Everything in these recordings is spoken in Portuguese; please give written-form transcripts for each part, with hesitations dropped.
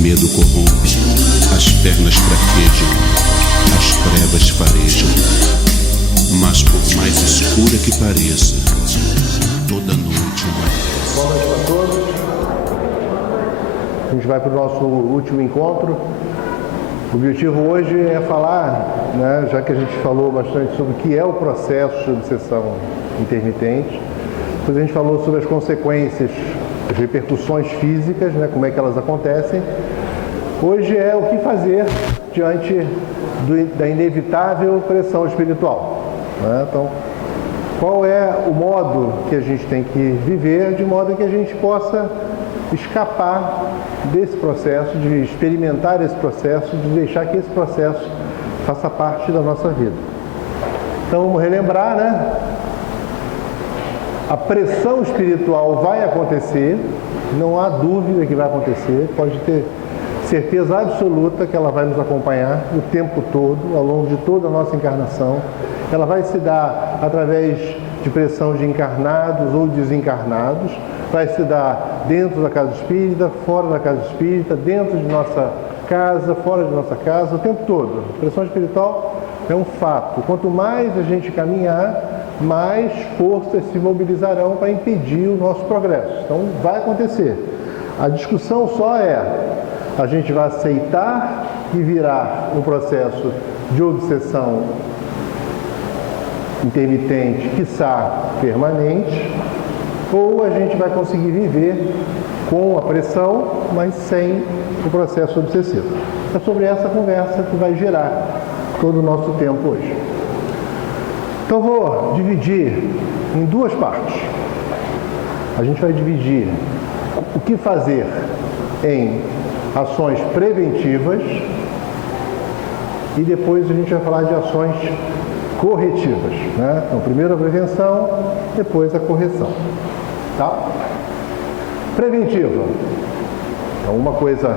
medo corrompe, as pernas fraquejam, as trevas farejam. Mas por mais escura que pareça, toda noite amanhece. Boa noite para todos. A gente vai para o nosso último encontro. O objetivo hoje é falar, já que a gente falou bastante sobre o que é o processo de obsessão intermitente, depois a gente falou sobre as consequências, as repercussões físicas, como é que elas acontecem. Hoje é o que fazer diante da inevitável pressão espiritual. Então, qual é o modo que a gente tem que viver de modo que a gente possa escapar desse processo, de experimentar esse processo, de deixar que esse processo faça parte da nossa vida. Então vamos relembrar, A pressão espiritual vai acontecer, não há dúvida que vai acontecer, pode ter certeza absoluta que ela vai nos acompanhar o tempo todo, ao longo de toda a nossa encarnação. Ela vai se dar através de pressão de encarnados ou desencarnados, vai se dar dentro da casa espírita, fora da casa espírita, dentro de nossa casa, fora de nossa casa, o tempo todo. A pressão espiritual é um fato. Quanto mais a gente caminhar, mais forças se mobilizarão para impedir o nosso progresso. Então, vai acontecer. A discussão só é: a gente vai aceitar e virar um processo de obsessão intermitente, quiçá permanente, ou a gente vai conseguir viver com a pressão, mas sem o processo obsessivo. É sobre essa conversa que vai girar todo o nosso tempo hoje. Então vou dividir em duas partes. A gente vai dividir o que fazer em ações preventivas e depois a gente vai falar de ações corretivas. Então, primeiro a prevenção, depois a correção. Tá? Preventiva. Então, uma coisa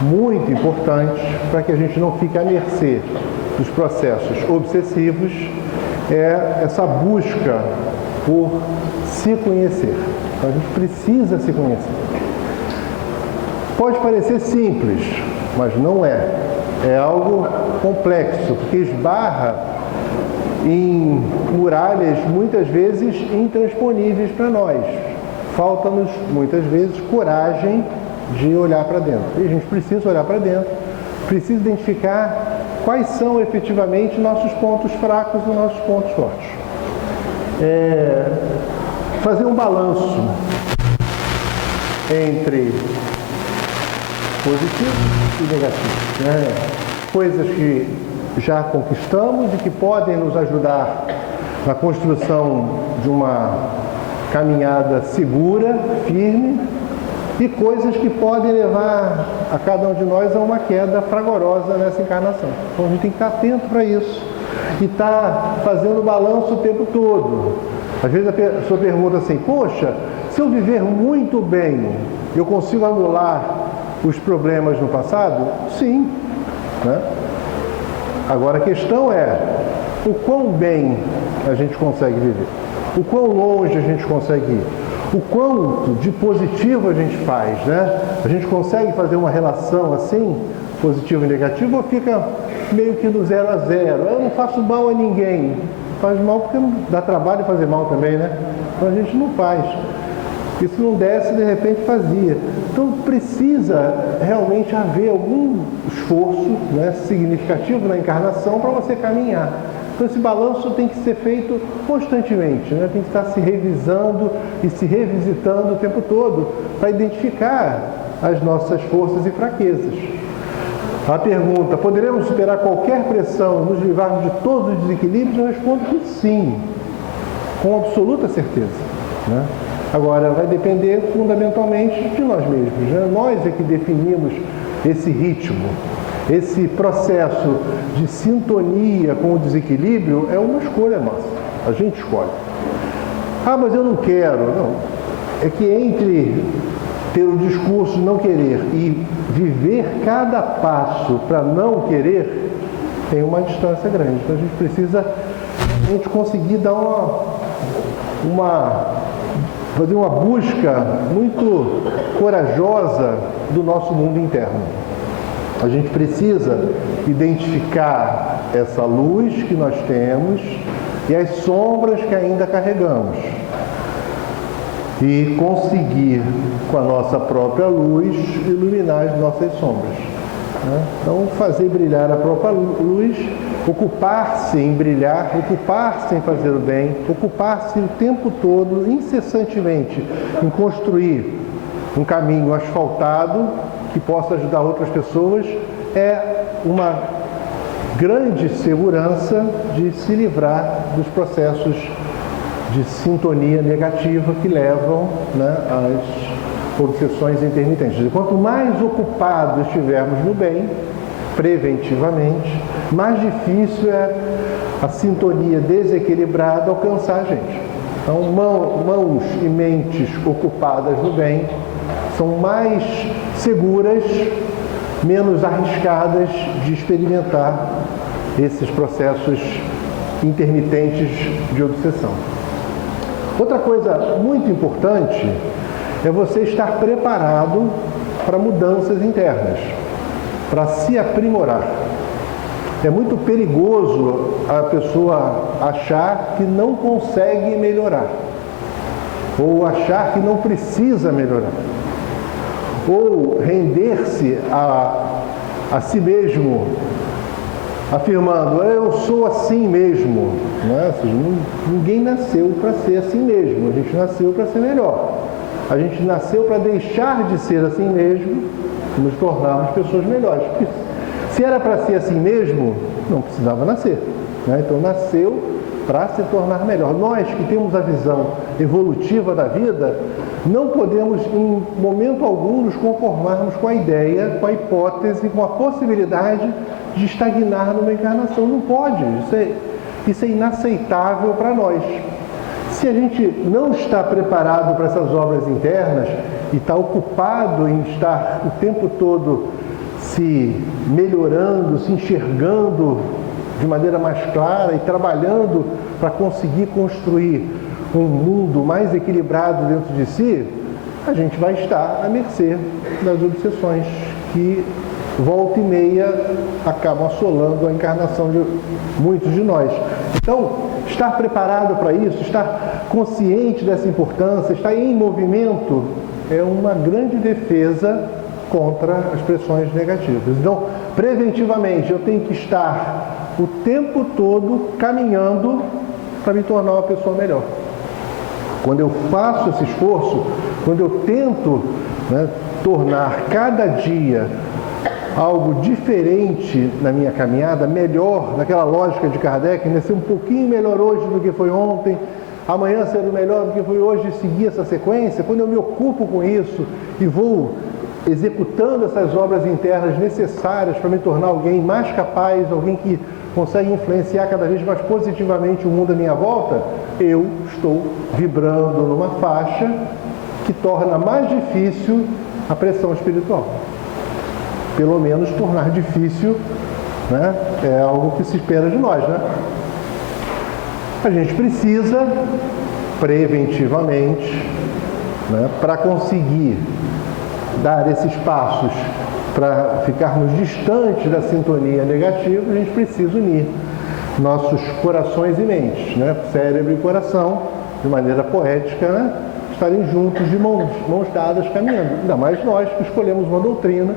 muito importante para que a gente não fique à mercê dos processos obsessivos é essa busca por se conhecer. Então, a gente precisa se conhecer. Pode parecer simples, mas não é. É algo complexo, porque esbarra em muralhas muitas vezes intransponíveis para nós. Falta-nos muitas vezes coragem de olhar para dentro. E a gente precisa olhar para dentro, precisa identificar quais são efetivamente nossos pontos fracos e nossos pontos fortes. Fazer um balanço entre positivo e negativo. Coisas que já conquistamos e que podem nos ajudar na construção de uma caminhada segura, firme, e coisas que podem levar a cada um de nós a uma queda fragorosa nessa encarnação. Então a gente tem que estar atento para isso e estar fazendo balanço o tempo todo. Às vezes a pessoa pergunta assim: poxa, se eu viver muito bem, eu consigo anular os problemas no passado? Sim. Agora a questão é o quão bem a gente consegue viver, o quão longe a gente consegue ir, o quanto de positivo a gente faz, A gente consegue fazer uma relação assim, positivo e negativo, ou fica meio que do 0 a 0? Eu não faço mal a ninguém. Faz mal porque dá trabalho fazer mal também, Então a gente não faz. E se não desse, de repente fazia. Então precisa realmente haver algum esforço significativo na encarnação para você caminhar. Então esse balanço tem que ser feito constantemente, Tem que estar se revisando e se revisitando o tempo todo para identificar as nossas forças e fraquezas. A pergunta: poderemos superar qualquer pressão, nos livrarmos de todos os desequilíbrios? Eu respondo que sim, com absoluta certeza. Agora, vai depender fundamentalmente de nós mesmos. Nós é que definimos esse ritmo. Esse processo de sintonia com o desequilíbrio é uma escolha nossa. A gente escolhe. Ah, mas eu não quero. Não. É que entre ter o discurso de não querer e viver cada passo para não querer, tem uma distância grande. Então a gente precisa conseguir dar uma fazer uma busca muito corajosa do nosso mundo interno. A gente precisa identificar essa luz que nós temos e as sombras que ainda carregamos. E conseguir, com a nossa própria luz, iluminar as nossas sombras. Então, fazer brilhar a própria luz, ocupar-se em brilhar, ocupar-se em fazer o bem, ocupar-se o tempo todo, incessantemente, em construir um caminho asfaltado que possa ajudar outras pessoas, é uma grande segurança de se livrar dos processos de sintonia negativa que levam, às obsessões intermitentes. E quanto mais ocupados estivermos no bem, preventivamente, mais difícil é a sintonia desequilibrada alcançar a gente. Então, mãos e mentes ocupadas no bem são mais seguras, menos arriscadas de experimentar esses processos intermitentes de obsessão. Outra coisa muito importante é você estar preparado para mudanças internas, para se aprimorar. É muito perigoso a pessoa achar que não consegue melhorar, ou achar que não precisa melhorar, ou render-se a si mesmo, afirmando, eu sou assim mesmo. Ninguém nasceu para ser assim mesmo, a gente nasceu para ser melhor. A gente nasceu para deixar de ser assim mesmo e nos tornarmos pessoas melhores. Porque se era para ser assim mesmo, não precisava nascer. Então nasceu para se tornar melhor. Nós que temos a visão evolutiva da vida, não podemos em momento algum nos conformarmos com a ideia, com a hipótese, com a possibilidade de estagnar numa encarnação. Não pode, isso é inaceitável para nós. Se a gente não está preparado para essas obras internas e está ocupado em estar o tempo todo se melhorando, se enxergando de maneira mais clara e trabalhando para conseguir construir um mundo mais equilibrado dentro de si, a gente vai estar à mercê das obsessões que volta e meia acabam assolando a encarnação de muitos de nós. Então, estar preparado para isso, estar consciente dessa importância, estar em movimento, é uma grande defesa contra as pressões negativas. Então, preventivamente, eu tenho que estar o tempo todo caminhando para me tornar uma pessoa melhor. Quando eu faço esse esforço, quando eu tento tornar cada dia algo diferente na minha caminhada, melhor, naquela lógica de Kardec, ser um pouquinho melhor hoje do que foi ontem, amanhã ser melhor do que foi hoje, e seguir essa sequência, quando eu me ocupo com isso e vou executando essas obras internas necessárias para me tornar alguém mais capaz, alguém que consegue influenciar cada vez mais positivamente o mundo à minha volta, eu estou vibrando numa faixa que torna mais difícil a pressão espiritual. Pelo menos tornar difícil, é algo que se espera de nós, A gente precisa, preventivamente, para conseguir dar esses passos para ficarmos distantes da sintonia negativa, a gente precisa unir nossos corações e mentes, cérebro e coração, de maneira poética, estarem juntos de mãos dadas caminhando. Ainda mais nós que escolhemos uma doutrina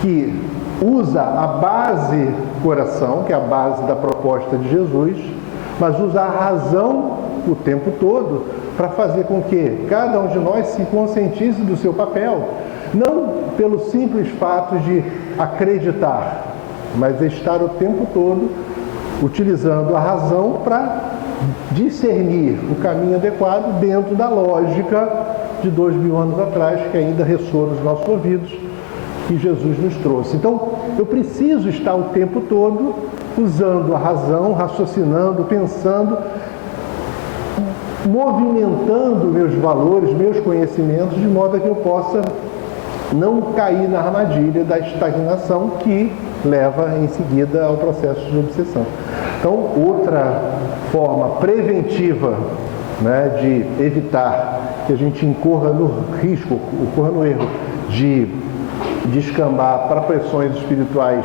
que usa a base coração, que é a base da proposta de Jesus, mas usa a razão o tempo todo para fazer com que cada um de nós se conscientize do seu papel, não pelo simples fato de acreditar, mas estar o tempo todo utilizando a razão para discernir o caminho adequado dentro da lógica de 2000 anos atrás, que ainda ressoa nos nossos ouvidos, que Jesus nos trouxe. Então, eu preciso estar o tempo todo usando a razão, raciocinando, pensando, movimentando meus valores, meus conhecimentos, de modo a que eu possa não cair na armadilha da estagnação que leva em seguida ao processo de obsessão. Então, outra forma preventiva de evitar que a gente incorra no risco, incorra no erro de descambar para pressões espirituais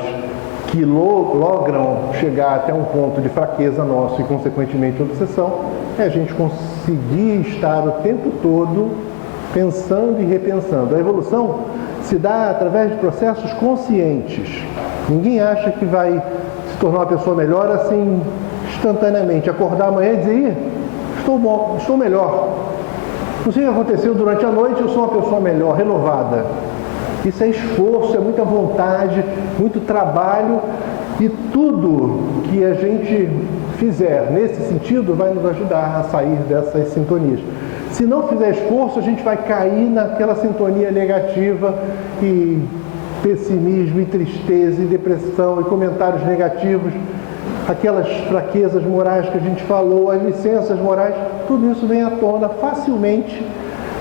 que logram chegar até um ponto de fraqueza nosso e, consequentemente, obsessão, é a gente conseguir estar o tempo todo pensando e repensando. A evolução se dá através de processos conscientes. Ninguém acha que vai se tornar uma pessoa melhor assim, instantaneamente. Acordar amanhã e dizer, estou bom, estou melhor. Não sei o que aconteceu durante a noite, eu sou uma pessoa melhor, renovada. Isso é esforço, é muita vontade, muito trabalho, e tudo que a gente fizer nesse sentido vai nos ajudar a sair dessas sintonias. Se não fizer esforço, a gente vai cair naquela sintonia negativa e pessimismo, e tristeza, e depressão, e comentários negativos, aquelas fraquezas morais que a gente falou, as licenças morais, tudo isso vem à tona facilmente,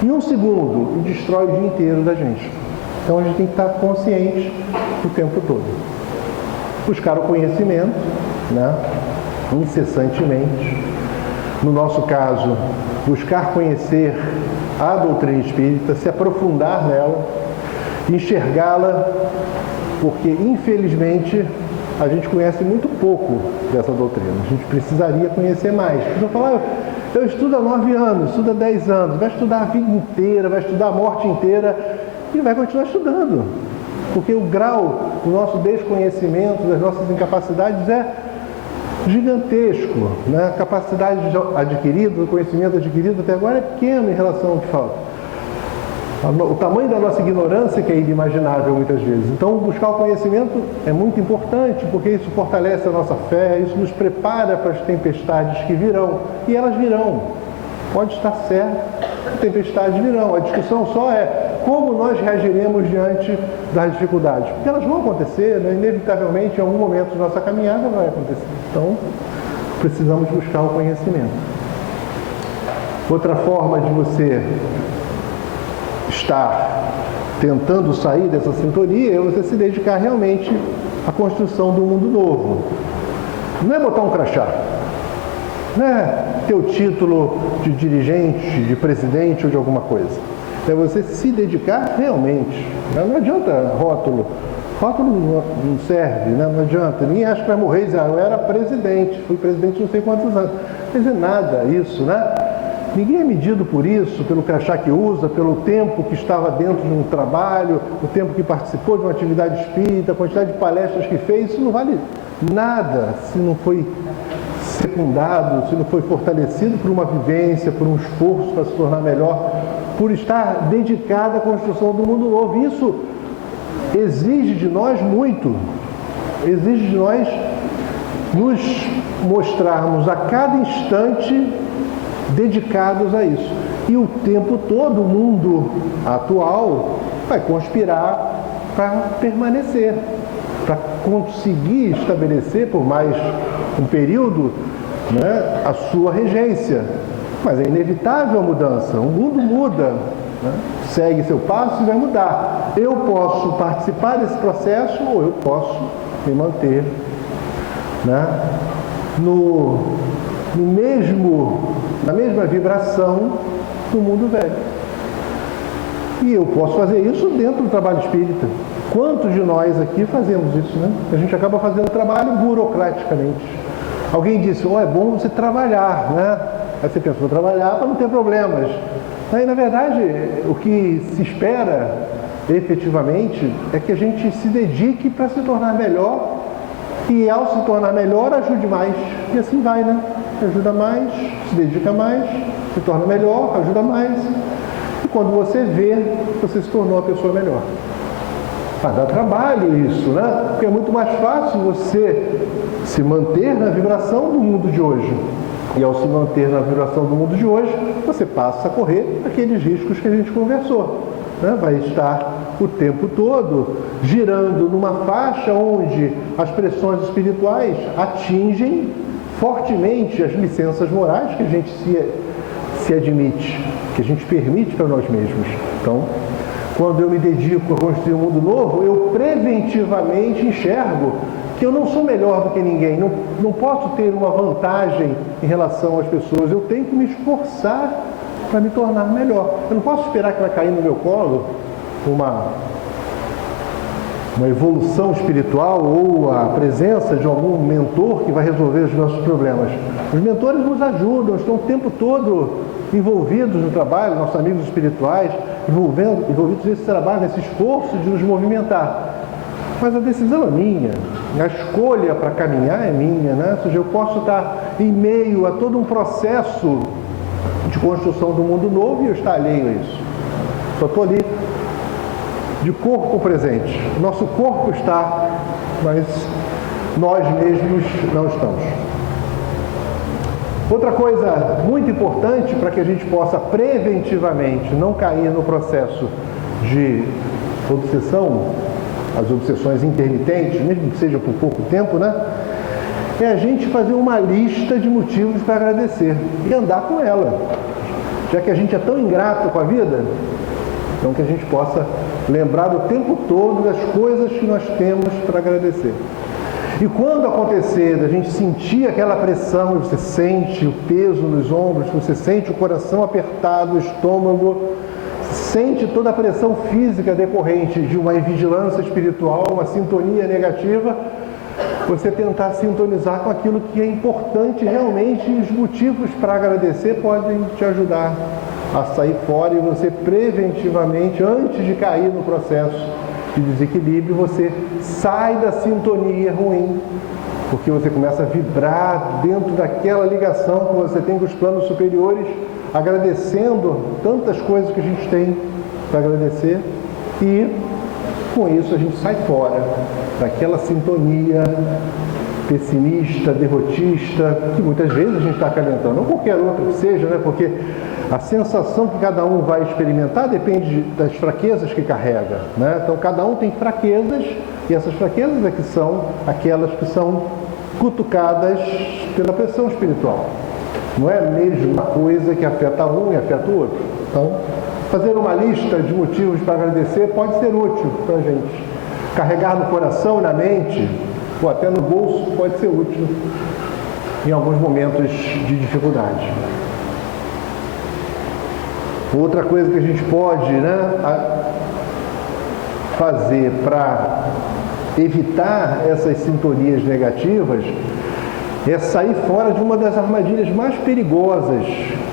em um segundo, e destrói o dia inteiro da gente. Então a gente tem que estar consciente o tempo todo. Buscar o conhecimento, né? Incessantemente. No nosso caso, buscar conhecer a doutrina espírita, se aprofundar nela, enxergá-la, porque infelizmente a gente conhece muito pouco dessa doutrina. A gente precisaria conhecer mais. Eu falar, eu estudo há 9 anos, estudo há 10 anos, vai estudar a vida inteira, vai estudar a morte inteira e vai continuar estudando. Porque o grau do nosso desconhecimento, das nossas incapacidades é gigantesco, né? A capacidade adquirida, o conhecimento adquirido até agora é pequeno em relação ao que falta. O tamanho da nossa ignorância que é inimaginável muitas vezes. Então, buscar o conhecimento é muito importante, porque isso fortalece a nossa fé, isso nos prepara para as tempestades que virão. E elas virão. Pode estar certo, tempestades virão. A discussão só é como nós reagiremos diante das dificuldades. Porque elas vão acontecer, né? Inevitavelmente, em algum momento da nossa caminhada vai acontecer. Então, precisamos buscar o conhecimento. Outra forma de você estar tentando sair dessa sintonia é você se dedicar realmente à construção do mundo novo. Não é botar um crachá, não é ter o título de dirigente, de presidente ou de alguma coisa. É você se dedicar realmente. Não adianta rótulo. Rótulo não serve, né? Não adianta. Ninguém acha que vai morrer e dizer, eu era presidente, fui presidente não sei quantos anos. Não quer dizer nada isso, né? Ninguém é medido por isso, pelo crachá que usa, pelo tempo que estava dentro de um trabalho, o tempo que participou de uma atividade espírita, a quantidade de palestras que fez. Isso não vale nada se não foi secundado, se não foi fortalecido por uma vivência, por um esforço para se tornar melhor, por estar dedicado à construção do mundo novo. Isso exige de nós muito, exige de nós nos mostrarmos a cada instante dedicados a isso. E o tempo todo o mundo atual vai conspirar para permanecer, para conseguir estabelecer por mais um período, né, a sua regência. Mas é inevitável a mudança, o mundo muda, né? Segue seu passo e vai mudar. Eu posso participar desse processo ou eu posso me manter, né, na mesma vibração do mundo velho. E eu posso fazer isso dentro do trabalho espírita. Quantos de nós aqui fazemos isso, né? A gente acaba fazendo o trabalho burocraticamente. Alguém disse, é bom você trabalhar, né? Aí você pensa, vou trabalhar para não ter problemas. Aí, na verdade, o que se espera efetivamente é que a gente se dedique para se tornar melhor e, ao se tornar melhor, ajude mais. E assim vai, né? Ajuda mais, se dedica mais, se torna melhor, ajuda mais. E quando você vê, você se tornou uma pessoa melhor. Mas dá trabalho isso, né? Porque é muito mais fácil você se manter na vibração do mundo de hoje. E ao se manter na vibração do mundo de hoje, você passa a correr aqueles riscos que a gente conversou, né? Vai estar o tempo todo girando numa faixa onde as pressões espirituais atingem fortemente as licenças morais que a gente se admite, que a gente permite para nós mesmos. Então, quando eu me dedico a construir um mundo novo, eu preventivamente enxergo que eu não sou melhor do que ninguém, não posso ter uma vantagem em relação às pessoas. Eu tenho que me esforçar para me tornar melhor. Eu não posso esperar que vai cair no meu colo uma evolução espiritual ou a presença de algum mentor que vai resolver os nossos problemas. Os mentores nos ajudam, estão o tempo todo envolvidos no trabalho, nossos amigos espirituais, envolvidos nesse trabalho, nesse esforço de nos movimentar. Mas a decisão é minha, a escolha para caminhar é minha, né? Ou seja, eu posso estar em meio a todo um processo de construção do mundo novo e eu estar alheio a isso. Só estou ali de corpo presente. Nosso corpo está, mas nós mesmos não estamos. Outra coisa muito importante para que a gente possa preventivamente não cair no processo de obsessão, as obsessões intermitentes, mesmo que seja por pouco tempo, né? É a gente fazer uma lista de motivos para agradecer e andar com ela. Já que a gente é tão ingrato com a vida, então que a gente possa lembrar o tempo todo das coisas que nós temos para agradecer. E quando acontecer, a gente sentir aquela pressão, você sente o peso nos ombros, você sente o coração apertado, o estômago, sente toda a pressão física decorrente de uma vigilância espiritual, uma sintonia negativa, você tentar sintonizar com aquilo que é importante realmente, e os motivos para agradecer podem te ajudar a sair fora e você preventivamente, antes de cair no processo de desequilíbrio, você sai da sintonia ruim, porque você começa a vibrar dentro daquela ligação que você tem com os planos superiores, agradecendo tantas coisas que a gente tem para agradecer, e com isso a gente sai fora daquela sintonia pessimista, derrotista, que muitas vezes a gente está acalentando, ou qualquer outra que seja, né? Porque a sensação que cada um vai experimentar depende das fraquezas que carrega, né? Então cada um tem fraquezas, e essas fraquezas é que são aquelas que são cutucadas pela pressão espiritual. Não é a mesma coisa que afeta um e afeta o outro. Então, fazer uma lista de motivos para agradecer pode ser útil para a gente. Carregar no coração e na mente, ou até no bolso, pode ser útil em alguns momentos de dificuldade. Outra coisa que a gente pode, né, fazer para evitar essas sintonias negativas é sair fora de uma das armadilhas mais perigosas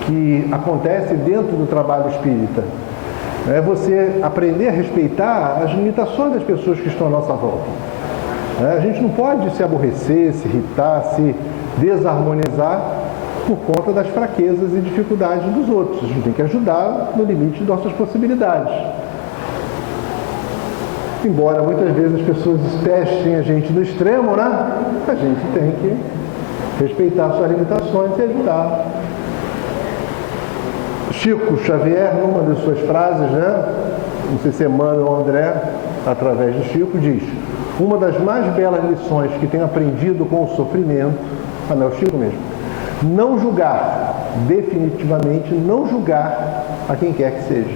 que acontece dentro do trabalho espírita. É você aprender a respeitar as limitações das pessoas que estão à nossa volta. A gente não pode se aborrecer, se irritar, se desarmonizar por conta das fraquezas e dificuldades dos outros. A gente tem que ajudar no limite de nossas possibilidades. Embora muitas vezes as pessoas testem a gente no extremo, né? A gente tem que respeitar suas limitações e ajudar. Chico Xavier, numa das suas frases, né? Não sei se Emmanuel ou André, através de Chico, diz: uma das mais belas lições que tenho aprendido com o sofrimento, não é o Chico mesmo, não julgar, definitivamente não julgar a quem quer que seja.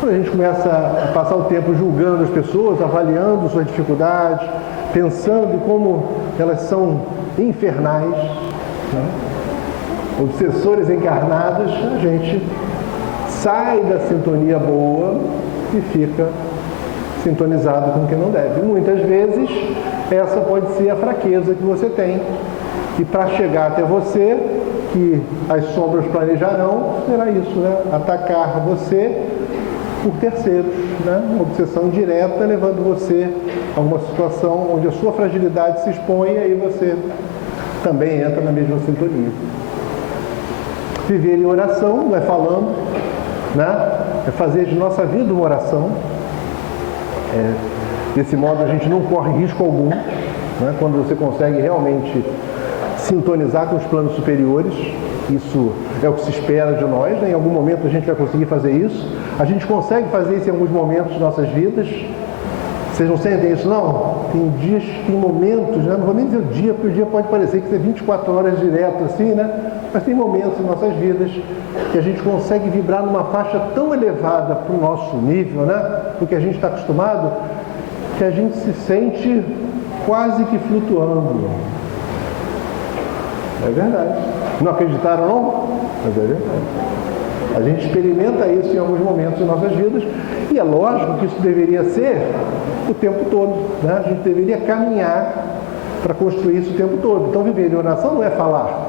Quando a gente começa a passar o tempo julgando as pessoas, avaliando suas dificuldades, pensando em como elas são infernais, né? Obsessores encarnados, a gente sai da sintonia boa e fica sintonizado com o que não deve. Muitas vezes, essa pode ser a fraqueza que você tem. E para chegar até você, que as sombras planejarão, será isso, né? Atacar você por terceiros, né? Uma obsessão direta, levando você a uma situação onde a sua fragilidade se expõe e aí você também entra na mesma sintonia. Viver em oração, vai falando, né? É fazer de nossa vida uma oração. Desse modo a gente não corre risco algum, né? Quando você consegue realmente sintonizar com os planos superiores, isso é o que se espera de nós, né? Em algum momento a gente vai conseguir fazer isso. A gente consegue fazer isso em alguns momentos de nossas vidas. Vocês não sentem isso, não? Tem dias, tem momentos, né? Não vou nem dizer o dia, porque o dia pode parecer que é 24 horas direto assim, né? Mas tem momentos em nossas vidas que a gente consegue vibrar numa faixa tão elevada para o nosso nível, né? Do que a gente está acostumado, que a gente se sente quase que flutuando. É verdade. Não acreditaram, não? Mas é verdade. A gente experimenta isso em alguns momentos de nossas vidas e é lógico que isso deveria ser o tempo todo, né? A gente deveria caminhar para construir isso o tempo todo. Então, viver em oração não é falar,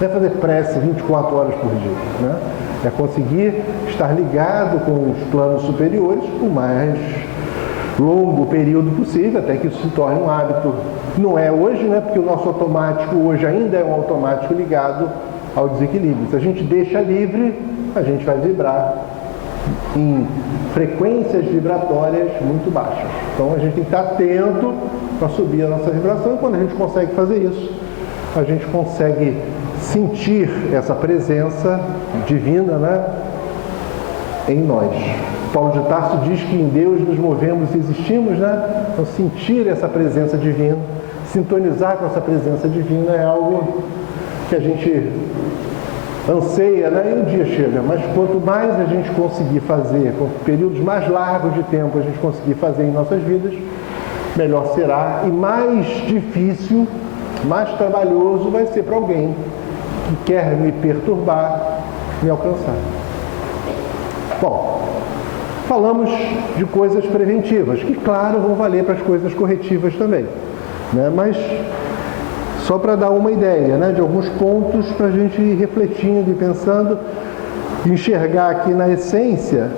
não é fazer prece 24 horas por dia, né? É conseguir estar ligado com os planos superiores o mais longo período possível, até que isso se torne um hábito. Não é hoje, né? Porque o nosso automático hoje ainda é um automático ligado ao desequilíbrio. Se a gente deixa livre, a gente vai vibrar em frequências vibratórias muito baixas. Então a gente tem que estar atento para subir a nossa vibração, e quando a gente consegue fazer isso, a gente consegue sentir essa presença divina, né, em nós. Paulo de Tarso diz que em Deus nos movemos e existimos, né? Então sentir essa presença divina, sintonizar com essa presença divina é algo que a gente anseia, né? E um dia chega, mas quanto mais a gente conseguir fazer, com períodos mais largos de tempo a gente conseguir fazer em nossas vidas, melhor será e mais difícil, mais trabalhoso vai ser para alguém que quer me perturbar, me alcançar. Bom, falamos de coisas preventivas, que claro vão valer para as coisas corretivas também, né? Mas só para dar uma ideia, né, de alguns pontos para a gente ir refletindo e pensando, enxergar aqui na essência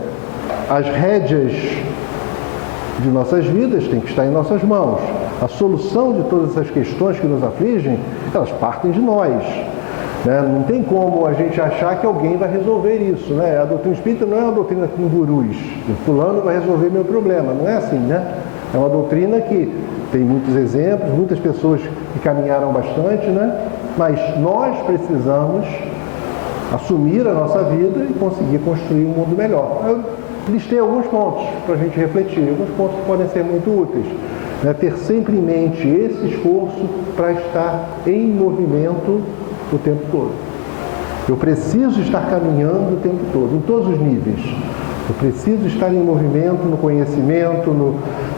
as rédeas de nossas vidas têm que estar em nossas mãos. A solução de todas essas questões que nos afligem, elas partem de nós, né? Não tem como a gente achar que alguém vai resolver isso, né? A doutrina espírita não é uma doutrina com gurus. O fulano vai resolver meu problema. Não é assim, né? É uma doutrina que tem muitos exemplos, muitas pessoas que caminharam bastante, né? Mas nós precisamos assumir a nossa vida e conseguir construir um mundo melhor. Eu listei alguns pontos para a gente refletir, alguns pontos que podem ser muito úteis, né? Ter sempre em mente esse esforço para estar em movimento o tempo todo. Eu preciso estar caminhando o tempo todo, em todos os níveis. Eu preciso estar em movimento no conhecimento,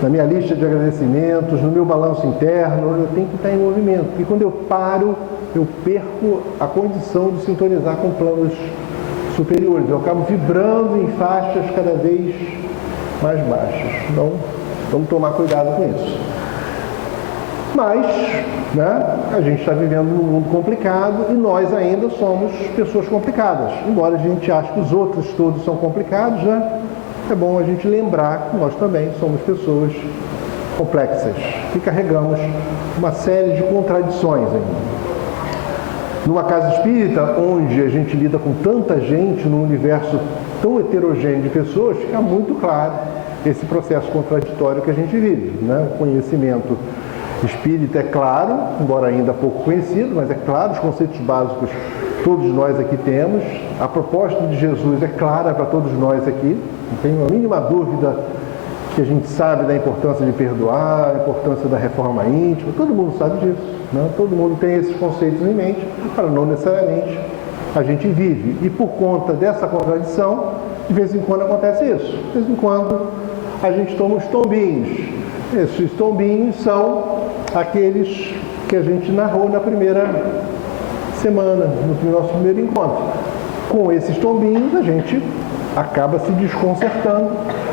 na minha lista de agradecimentos, no meu balanço interno. Eu tenho que estar em movimento, porque quando eu paro, eu perco a condição de sintonizar com planos superiores. Eu acabo vibrando em faixas cada vez mais baixas. Então, vamos tomar cuidado com isso. Mas, né, a gente está vivendo num mundo complicado e nós ainda somos pessoas complicadas. Embora a gente ache que os outros todos são complicados, né, é bom a gente lembrar que nós também somos pessoas complexas e carregamos uma série de contradições ainda. Numa casa espírita, onde a gente lida com tanta gente, num universo tão heterogêneo de pessoas, fica muito claro esse processo contraditório que a gente vive, né? O conhecimento espírita é claro, embora ainda pouco conhecido, mas é claro, os conceitos básicos todos nós aqui temos. A proposta de Jesus é clara para todos nós aqui, não tem a mínima dúvida que a gente sabe da importância de perdoar, a importância da reforma íntima, todo mundo sabe disso, né? Todo mundo tem esses conceitos em mente, para não necessariamente a gente vive. E por conta dessa contradição, de vez em quando acontece isso. De vez em quando a gente toma os tombinhos. Esses tombinhos são aqueles que a gente narrou na primeira semana, no nosso primeiro encontro. Com esses tombinhos, a gente acaba se desconcertando,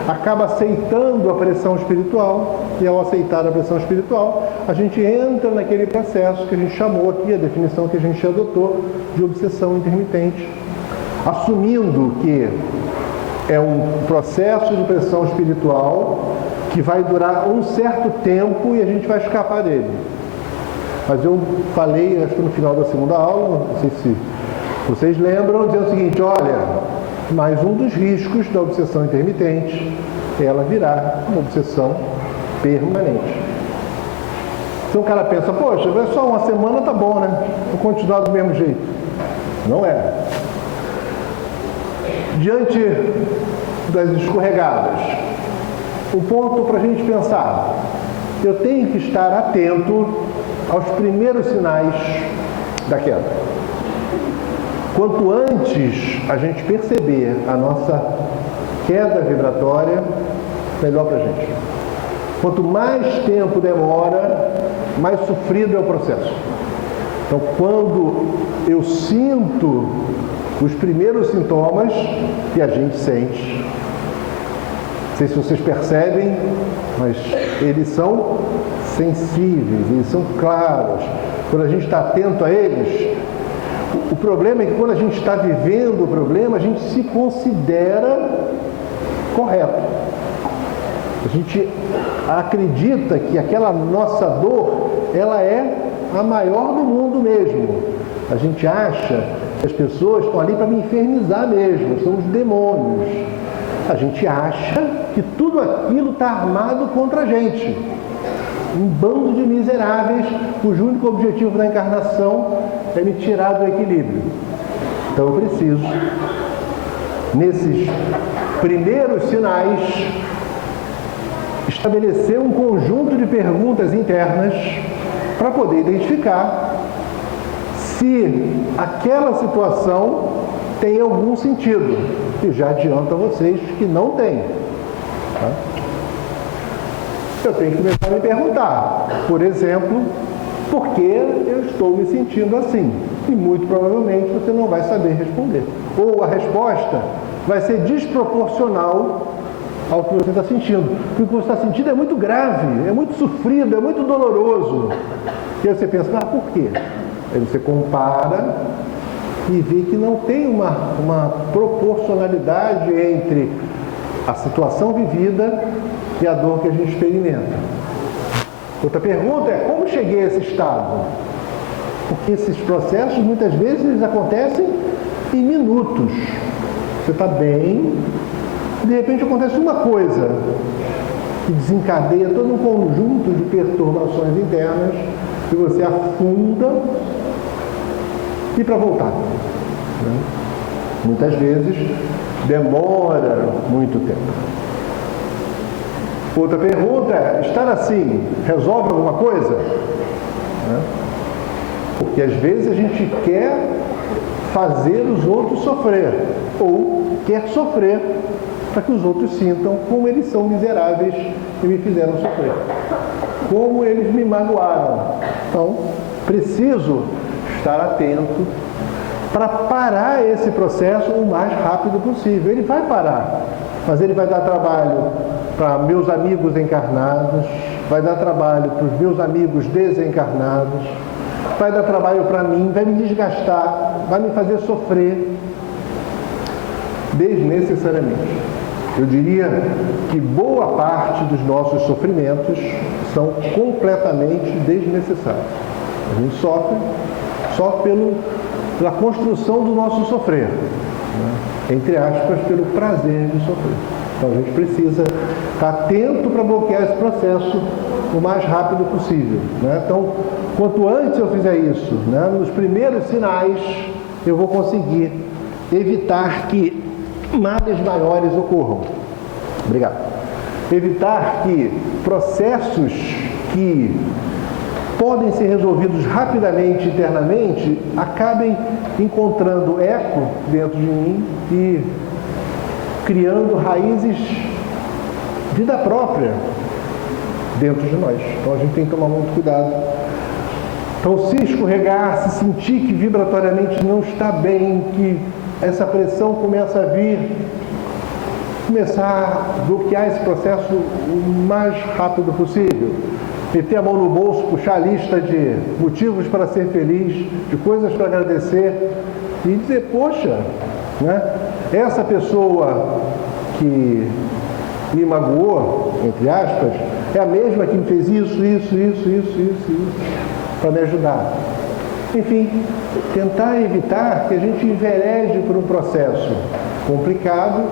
acaba aceitando a pressão espiritual, e ao aceitar a pressão espiritual, a gente entra naquele processo que a gente chamou aqui, a definição que a gente adotou, de obsessão intermitente, assumindo que é um processo de pressão espiritual que vai durar um certo tempo e a gente vai escapar dele. Mas eu falei, acho que no final da segunda aula, não sei se vocês lembram, dizendo o seguinte: olha, mais um dos riscos da obsessão intermitente é ela virar uma obsessão permanente. Então o cara pensa, poxa, é só uma semana, tá bom, né? Vou continuar do mesmo jeito. Não é. Diante das escorregadas, um ponto para a gente pensar: eu tenho que estar atento aos primeiros sinais da queda. Quanto antes a gente perceber a nossa queda vibratória, melhor para a gente. Quanto mais tempo demora, mais sofrido é o processo. Então, quando eu sinto os primeiros sintomas que a gente sente. Não sei se vocês percebem, mas eles são sensíveis, eles são claros. Quando a gente está atento a eles, o problema é que quando a gente está vivendo o problema, a gente se considera correto. A gente acredita que aquela nossa dor, ela é a maior do mundo mesmo. A gente acha que as pessoas estão ali para me infernizar mesmo, são os demônios. A gente acha que tudo aquilo está armado contra a gente. Um bando de miseráveis cujo único objetivo da encarnação é me tirar do equilíbrio. Então eu preciso, nesses primeiros sinais, estabelecer um conjunto de perguntas internas para poder identificar se aquela situação tem algum sentido. E já adianto a vocês que não tem. Tá? Eu tenho que começar a me perguntar, por exemplo, por que eu estou me sentindo assim? E muito provavelmente você não vai saber responder. Ou a resposta vai ser desproporcional ao que você está sentindo. Porque o que você está sentindo é muito grave, é muito sofrido, é muito doloroso. E aí você pensa, por quê? Aí você compara e vê que não tem uma proporcionalidade entre a situação vivida e a dor que a gente experimenta. Outra pergunta é, como cheguei a esse estado? Porque esses processos, muitas vezes, eles acontecem em minutos. Você está bem, de repente acontece uma coisa que desencadeia todo um conjunto de perturbações internas e você afunda e para voltar. Né? Muitas vezes demora muito tempo. Outra pergunta é, estar assim resolve alguma coisa? Né? Porque às vezes a gente quer fazer os outros sofrer, ou quer sofrer para que os outros sintam como eles são miseráveis e me fizeram sofrer, como eles me magoaram. Então, preciso estar atento para parar esse processo o mais rápido possível. Ele vai parar, mas ele vai dar trabalho para meus amigos encarnados, vai dar trabalho para os meus amigos desencarnados, vai dar trabalho para mim, vai me desgastar, vai me fazer sofrer desnecessariamente. Eu diria que boa parte dos nossos sofrimentos são completamente desnecessários. A gente sofre só pela construção do nosso sofrer, né? Entre aspas, pelo prazer de sofrer. Então a gente precisa estar atento para bloquear esse processo o mais rápido possível, né? Então, quanto antes eu fizer isso, né, nos primeiros sinais, eu vou conseguir evitar que males maiores ocorram. Obrigado. Evitar que processos que podem ser resolvidos rapidamente internamente acabem encontrando eco dentro de mim e criando raízes vida própria dentro de nós. Então a gente tem que tomar muito cuidado. Então, se escorregar, se sentir que vibratoriamente não está bem, que essa pressão começa a vir, começar a bloquear esse processo o mais rápido possível. Meter a mão no bolso, puxar a lista de motivos para ser feliz, de coisas para agradecer e dizer, poxa, né, essa pessoa que me magoou, entre aspas, é a mesma que me fez isso, para me ajudar. Enfim, tentar evitar que a gente envereje por um processo complicado,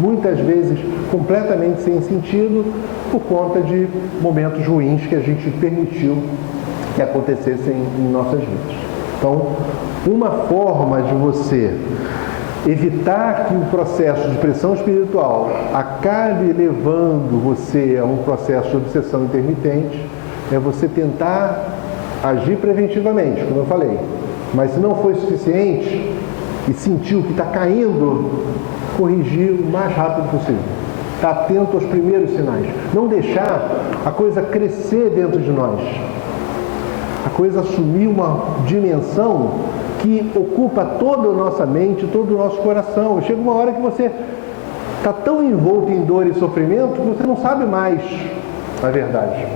muitas vezes completamente sem sentido, por conta de momentos ruins que a gente permitiu que acontecessem em nossas vidas. Então, uma forma de você evitar que o processo de pressão espiritual acabe levando você a um processo de obsessão intermitente é você tentar agir preventivamente, como eu falei. Mas se não foi suficiente e sentiu que está caindo, corrigir o mais rápido possível. Estar atento aos primeiros sinais. Não deixar a coisa crescer dentro de nós. A coisa assumir uma dimensão que ocupa toda a nossa mente, todo o nosso coração. Chega uma hora que você está tão envolto em dor e sofrimento que você não sabe mais a verdade.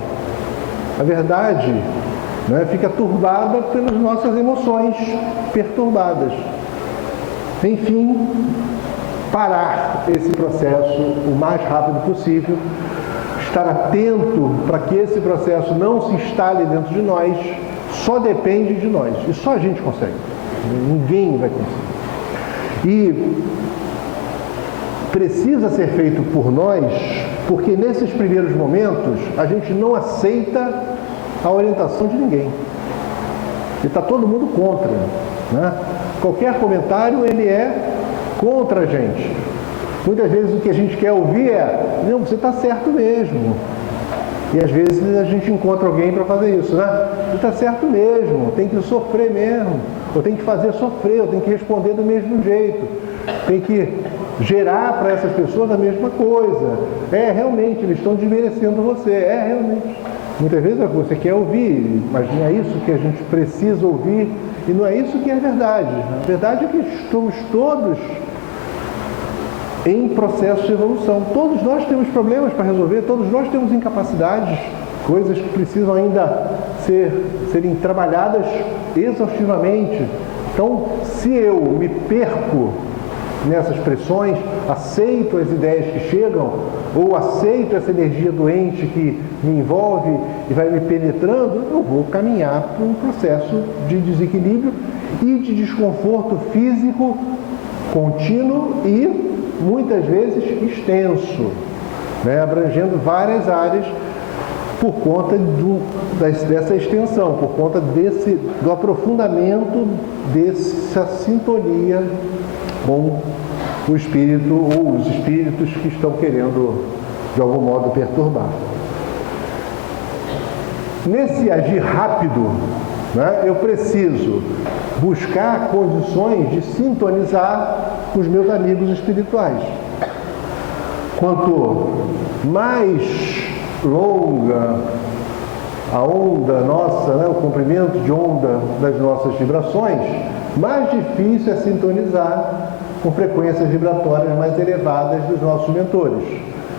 A verdade, né, fica turbada pelas nossas emoções perturbadas. Enfim, parar esse processo o mais rápido possível, estar atento para que esse processo não se instale dentro de nós, só depende de nós. E só a gente consegue. Ninguém vai conseguir. E precisa ser feito por nós, porque nesses primeiros momentos a gente não aceita a orientação de ninguém. E está todo mundo contra, né? Qualquer comentário, ele é contra a gente. Muitas vezes o que a gente quer ouvir é: não, você está certo mesmo. E às vezes a gente encontra alguém para fazer isso, né? Você está certo mesmo, tem que sofrer mesmo, ou tem que fazer sofrer, ou tem que responder do mesmo jeito, tem que gerar para essas pessoas a mesma coisa. Realmente, eles estão desmerecendo você. Realmente. Muitas vezes é o que você quer ouvir, mas não é isso que a gente precisa ouvir, e não é isso que é a verdade. A verdade é que estamos todos em processo de evolução. Todos nós temos problemas para resolver, todos nós temos incapacidades, coisas que precisam ainda serem trabalhadas exaustivamente. Então, se eu me perco nessas pressões, aceito as ideias que chegam, ou aceito essa energia doente que me envolve e vai me penetrando, eu vou caminhar para um processo de desequilíbrio e de desconforto físico contínuo e muitas vezes extenso, né? Abrangendo várias áreas por conta dessa extensão, por conta do aprofundamento dessa sintonia com o espírito ou os espíritos que estão querendo, de algum modo, perturbar. Nesse agir rápido, né, eu preciso buscar condições de sintonizar com os meus amigos espirituais. Quanto mais longa a onda nossa, né, o comprimento de onda das nossas vibrações, mais difícil é sintonizar com frequências vibratórias mais elevadas dos nossos mentores.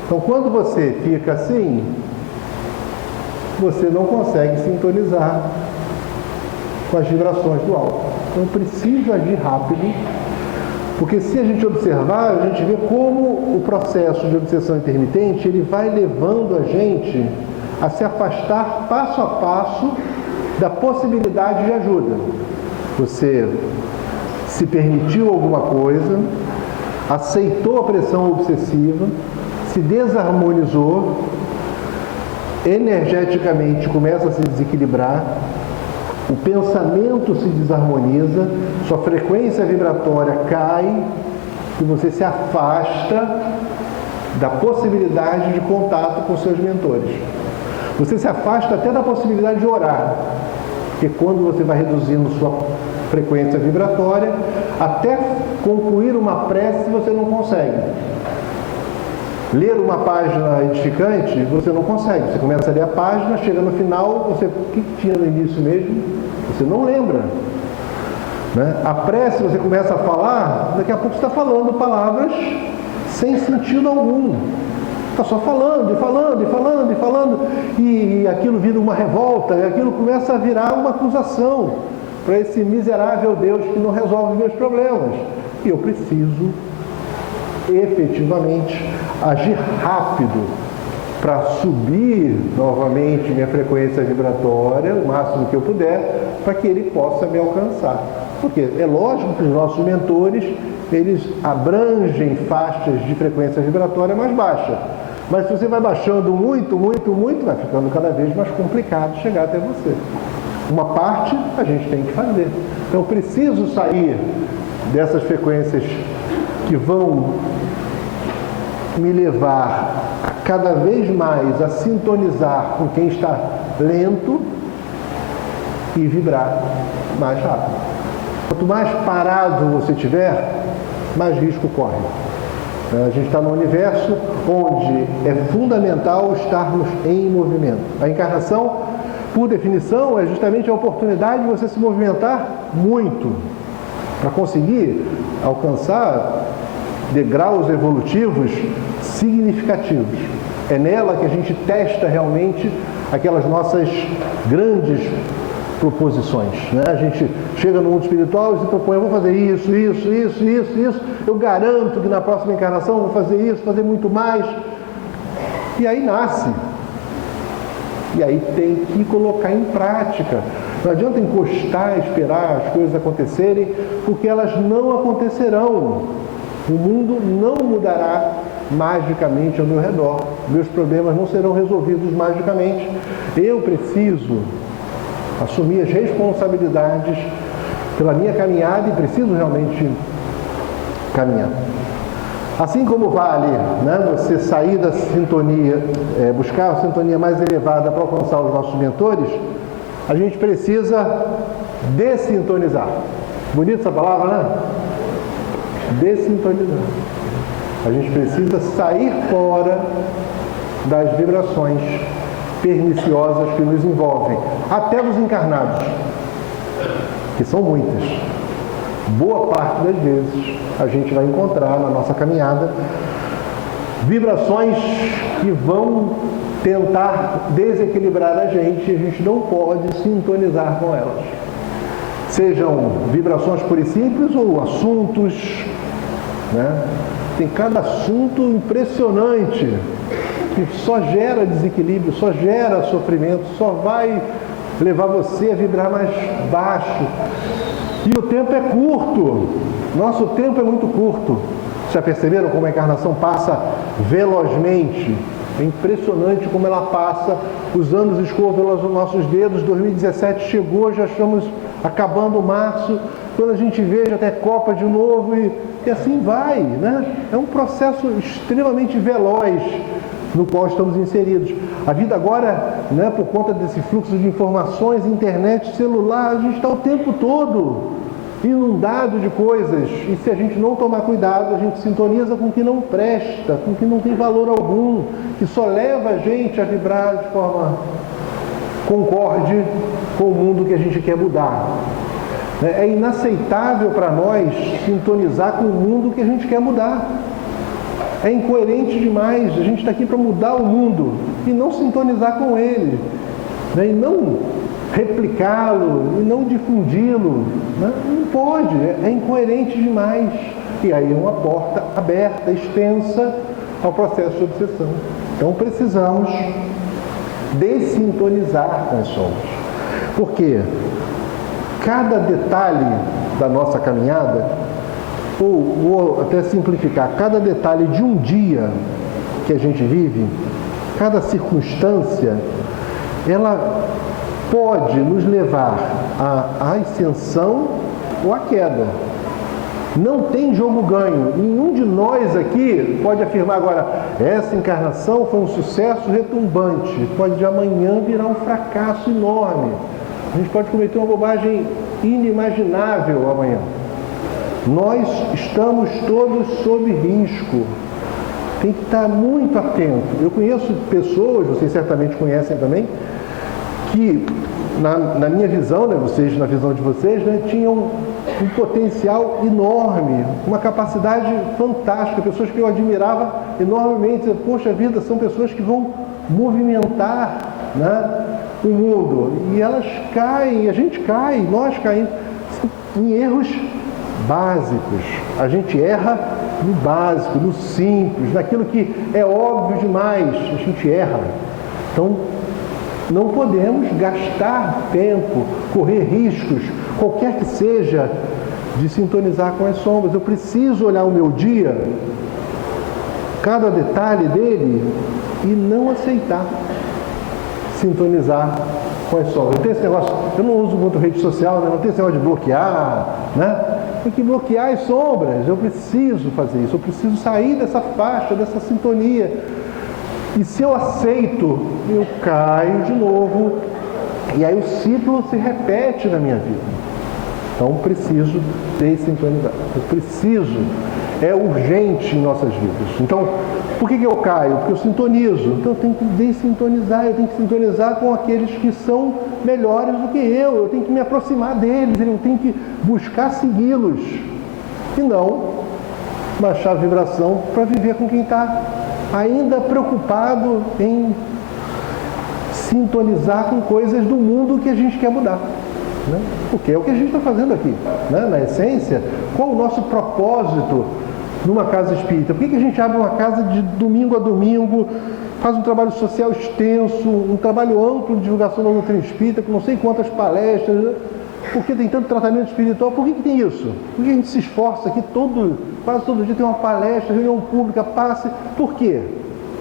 Então, quando você fica assim, você não consegue sintonizar com as vibrações do alto. Então, eu preciso agir rápido, porque se a gente observar, a gente vê como o processo de obsessão intermitente, ele vai levando a gente a se afastar passo a passo da possibilidade de ajuda. Você se permitiu alguma coisa, aceitou a pressão obsessiva, se desarmonizou, energeticamente começa a se desequilibrar, o pensamento se desarmoniza, sua frequência vibratória cai e você se afasta da possibilidade de contato com seus mentores. Você se afasta até da possibilidade de orar, porque quando você vai reduzindo sua frequência vibratória, até concluir uma prece você não consegue. Ler uma página edificante, você não consegue. Você começa a ler a página, chega no final, o que tinha no início mesmo? Você não lembra. Né? A prece, você começa a falar, daqui a pouco você está falando palavras sem sentido algum. Está só falando, e falando, e falando, e falando, e aquilo vira uma revolta, e aquilo começa a virar uma acusação para esse miserável Deus que não resolve meus problemas. E eu preciso, efetivamente, agir rápido para subir novamente minha frequência vibratória, o máximo que eu puder, para que ele possa me alcançar. Porque é lógico que os nossos mentores, eles abrangem faixas de frequência vibratória mais baixa. Mas se você vai baixando muito, muito, muito, vai ficando cada vez mais complicado chegar até você. Uma parte a gente tem que fazer. Então, eu preciso sair dessas frequências que vão me levar a cada vez mais a sintonizar com quem está lento e vibrar mais rápido. Quanto mais parado você tiver, mais risco corre. A gente está num universo onde é fundamental estarmos em movimento. A encarnação, por definição, é justamente a oportunidade de você se movimentar muito. para conseguir alcançar degraus evolutivos significativos. É nela que a gente testa realmente aquelas nossas grandes proposições, né? A gente chega no mundo espiritual e se propõe, eu vou fazer isso. Eu garanto que na próxima encarnação eu vou fazer isso, fazer muito mais. E aí nasce. E aí tem que colocar em prática. Não adianta encostar, esperar as coisas acontecerem, porque elas não acontecerão. O mundo não mudará magicamente ao meu redor. Meus problemas não serão resolvidos magicamente. Eu preciso assumir as responsabilidades pela minha caminhada e preciso realmente caminhar. Assim como vale, né, você sair da sintonia, buscar a sintonia mais elevada para alcançar os nossos mentores, a gente precisa dessintonizar. Bonita essa palavra, né? Dessintonizar. A gente precisa sair fora das vibrações perniciosas que nos envolvem, até os encarnados, que são muitas. Boa parte das vezes a gente vai encontrar na nossa caminhada vibrações que vão tentar desequilibrar a gente não pode sintonizar com elas. Sejam vibrações puras e simples ou assuntos, né? Tem cada assunto impressionante que só gera desequilíbrio, só gera sofrimento, só vai levar você a vibrar mais baixo. E o tempo é curto, nosso tempo é muito curto. Já perceberam como a encarnação passa velozmente? É impressionante como ela passa, os anos escoam pelos nossos dedos. 2017 chegou, já estamos acabando março, quando a gente vê já até Copa de novo e assim vai, né? É um processo extremamente veloz no qual estamos inseridos. A vida agora, né, por conta desse fluxo de informações, internet, celular, a gente está o tempo todo inundado de coisas. E se a gente não tomar cuidado, a gente sintoniza com o que não presta, com o que não tem valor algum, que só leva a gente a vibrar de forma concorde com o mundo que a gente quer mudar. É inaceitável para nós sintonizar com o mundo que a gente quer mudar. É incoerente demais. A gente está aqui para mudar o mundo e não sintonizar com ele, né? E não replicá-lo, e não difundi-lo, né? Não pode, é incoerente demais. E aí é uma porta aberta, extensa ao processo de obsessão. Então precisamos dessintonizar com os sons. Por quê? Cada detalhe da nossa caminhada, ou vou até simplificar, cada detalhe de um dia que a gente vive, cada circunstância, ela pode nos levar à ascensão ou à queda. Não tem jogo ganho. Nenhum de nós aqui pode afirmar agora, essa encarnação foi um sucesso retumbante, pode de amanhã virar um fracasso enorme. A gente pode cometer uma bobagem inimaginável amanhã. Nós estamos todos sob risco. Tem que estar muito atento. Eu conheço pessoas, vocês certamente conhecem também, que na minha visão, né, vocês, na visão de vocês, né, tinham um potencial enorme, uma capacidade fantástica, pessoas que eu admirava enormemente. Poxa vida, são pessoas que vão movimentar, né, o mundo. E elas caem, a gente cai, nós caímos em erros básicos. A gente erra no básico, no simples, naquilo que é óbvio demais, a gente erra. Então, não podemos gastar tempo, correr riscos, qualquer que seja, de sintonizar com as sombras. Eu preciso olhar o meu dia, cada detalhe dele, e não aceitar sintonizar com as sombras. Tem esse negócio, eu não uso muito rede social, né? Não tem esse negócio de bloquear, né? Tem que bloquear as sombras. Eu preciso fazer isso, eu preciso sair dessa faixa, dessa sintonia. E se eu aceito, eu caio de novo, e aí o ciclo se repete na minha vida. Então preciso dessintonizar. Eu preciso, é urgente em nossas vidas. Então, Por que eu caio? Porque eu sintonizo. Então eu tenho que dessintonizar, eu tenho que sintonizar com aqueles que são melhores do que eu tenho que me aproximar deles, eu tenho que buscar segui-los. E não baixar a vibração para viver com quem está ainda preocupado em sintonizar com coisas do mundo que a gente quer mudar. Né? Porque é o que a gente está fazendo aqui. Né? Na essência, qual o nosso propósito numa casa espírita? Por que a gente abre uma casa de domingo a domingo, faz um trabalho social extenso, um trabalho amplo de divulgação da doutrina espírita, com não sei quantas palestras, né? Porque tem tanto tratamento espiritual? Por que tem isso? Por que a gente se esforça aqui quase todo dia tem uma palestra, reunião pública, passe? Por quê?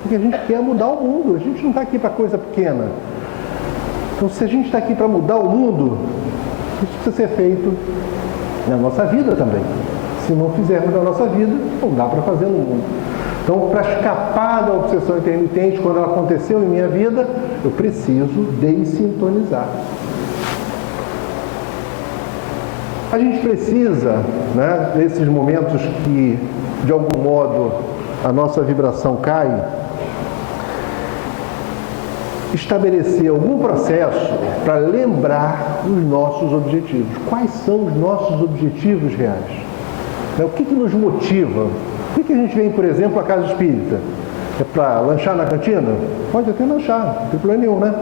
Porque a gente quer mudar o mundo, a gente não está aqui para coisa pequena. Então, se a gente está aqui para mudar o mundo, isso precisa ser feito na nossa vida também. Se não fizermos na nossa vida, não dá para fazer no mundo. Então, para escapar da obsessão intermitente, quando ela aconteceu em minha vida, eu preciso dessintonizar. A gente precisa, né, nesses momentos que, de algum modo, a nossa vibração cai, estabelecer algum processo para lembrar os nossos objetivos. Quais são os nossos objetivos reais? O que nos motiva? Por que a gente vem, por exemplo, à casa espírita? É para lanchar na cantina? Pode até lanchar, não tem problema nenhum, né?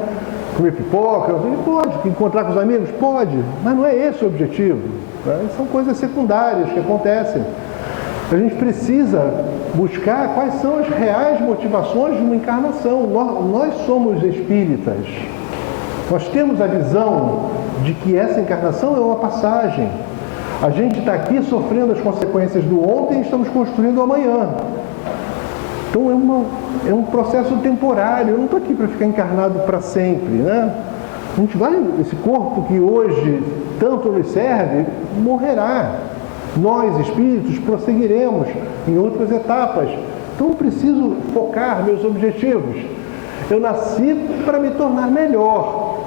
Comer pipoca, pode. Encontrar com os amigos? Pode. Mas não é esse o objetivo. Né? São coisas secundárias que acontecem. A gente precisa buscar quais são as reais motivações de uma encarnação. Nós somos espíritas. Nós temos a visão de que essa encarnação é uma passagem. A gente está aqui sofrendo as consequências do ontem e estamos construindo o amanhã. Então é um processo temporário. Eu não estou aqui para ficar encarnado para sempre, né? A gente esse corpo que hoje tanto nos serve, morrerá. Nós, espíritos, prosseguiremos em outras etapas. Então eu preciso focar meus objetivos. Eu nasci para me tornar melhor.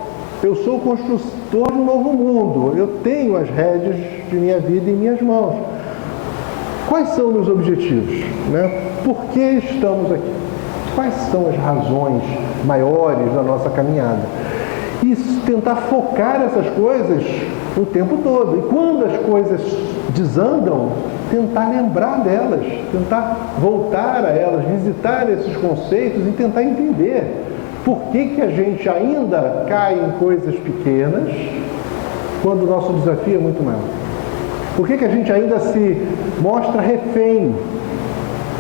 Eu sou o construtor de um novo mundo. Eu tenho as rédeas de minha vida em minhas mãos. Quais são meus objetivos? Né? Por que estamos aqui? Quais são as razões maiores da nossa caminhada? E tentar focar essas coisas o tempo todo. E quando as coisas desandam, tentar lembrar delas, tentar voltar a elas, visitar esses conceitos e tentar entender por que a gente ainda cai em coisas pequenas quando o nosso desafio é muito maior. Por que a gente ainda se mostra refém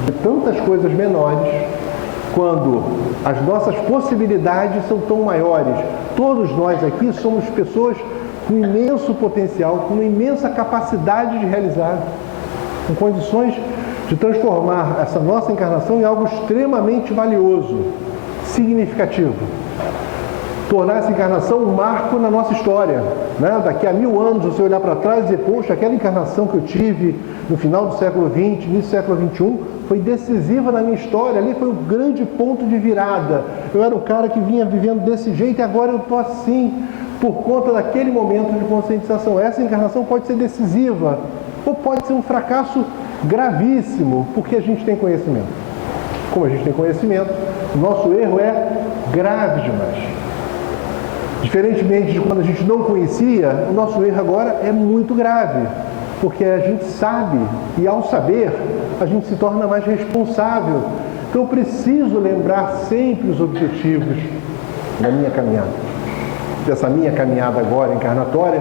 de tantas coisas menores quando as nossas possibilidades são tão maiores? Todos nós aqui somos pessoas com imenso potencial, com uma imensa capacidade de realizar, com condições de transformar essa nossa encarnação em algo extremamente valioso, significativo. Tornar essa encarnação um marco na nossa história. Né? Daqui a 1000 anos, você olhar para trás e dizer, poxa, aquela encarnação que eu tive no final do século XX, início do século XXI, foi decisiva na minha história. Ali foi um grande ponto de virada. Eu era um cara que vinha vivendo desse jeito e agora eu estou assim, por conta daquele momento de conscientização. Essa encarnação pode ser decisiva ou pode ser um fracasso gravíssimo, porque a gente tem conhecimento. Como a gente tem conhecimento, o nosso erro é grave demais. Diferentemente de quando a gente não conhecia, o nosso erro agora é muito grave, porque a gente sabe, e ao saber, a gente se torna mais responsável. Então eu preciso lembrar sempre os objetivos da minha caminhada, dessa minha caminhada agora encarnatória,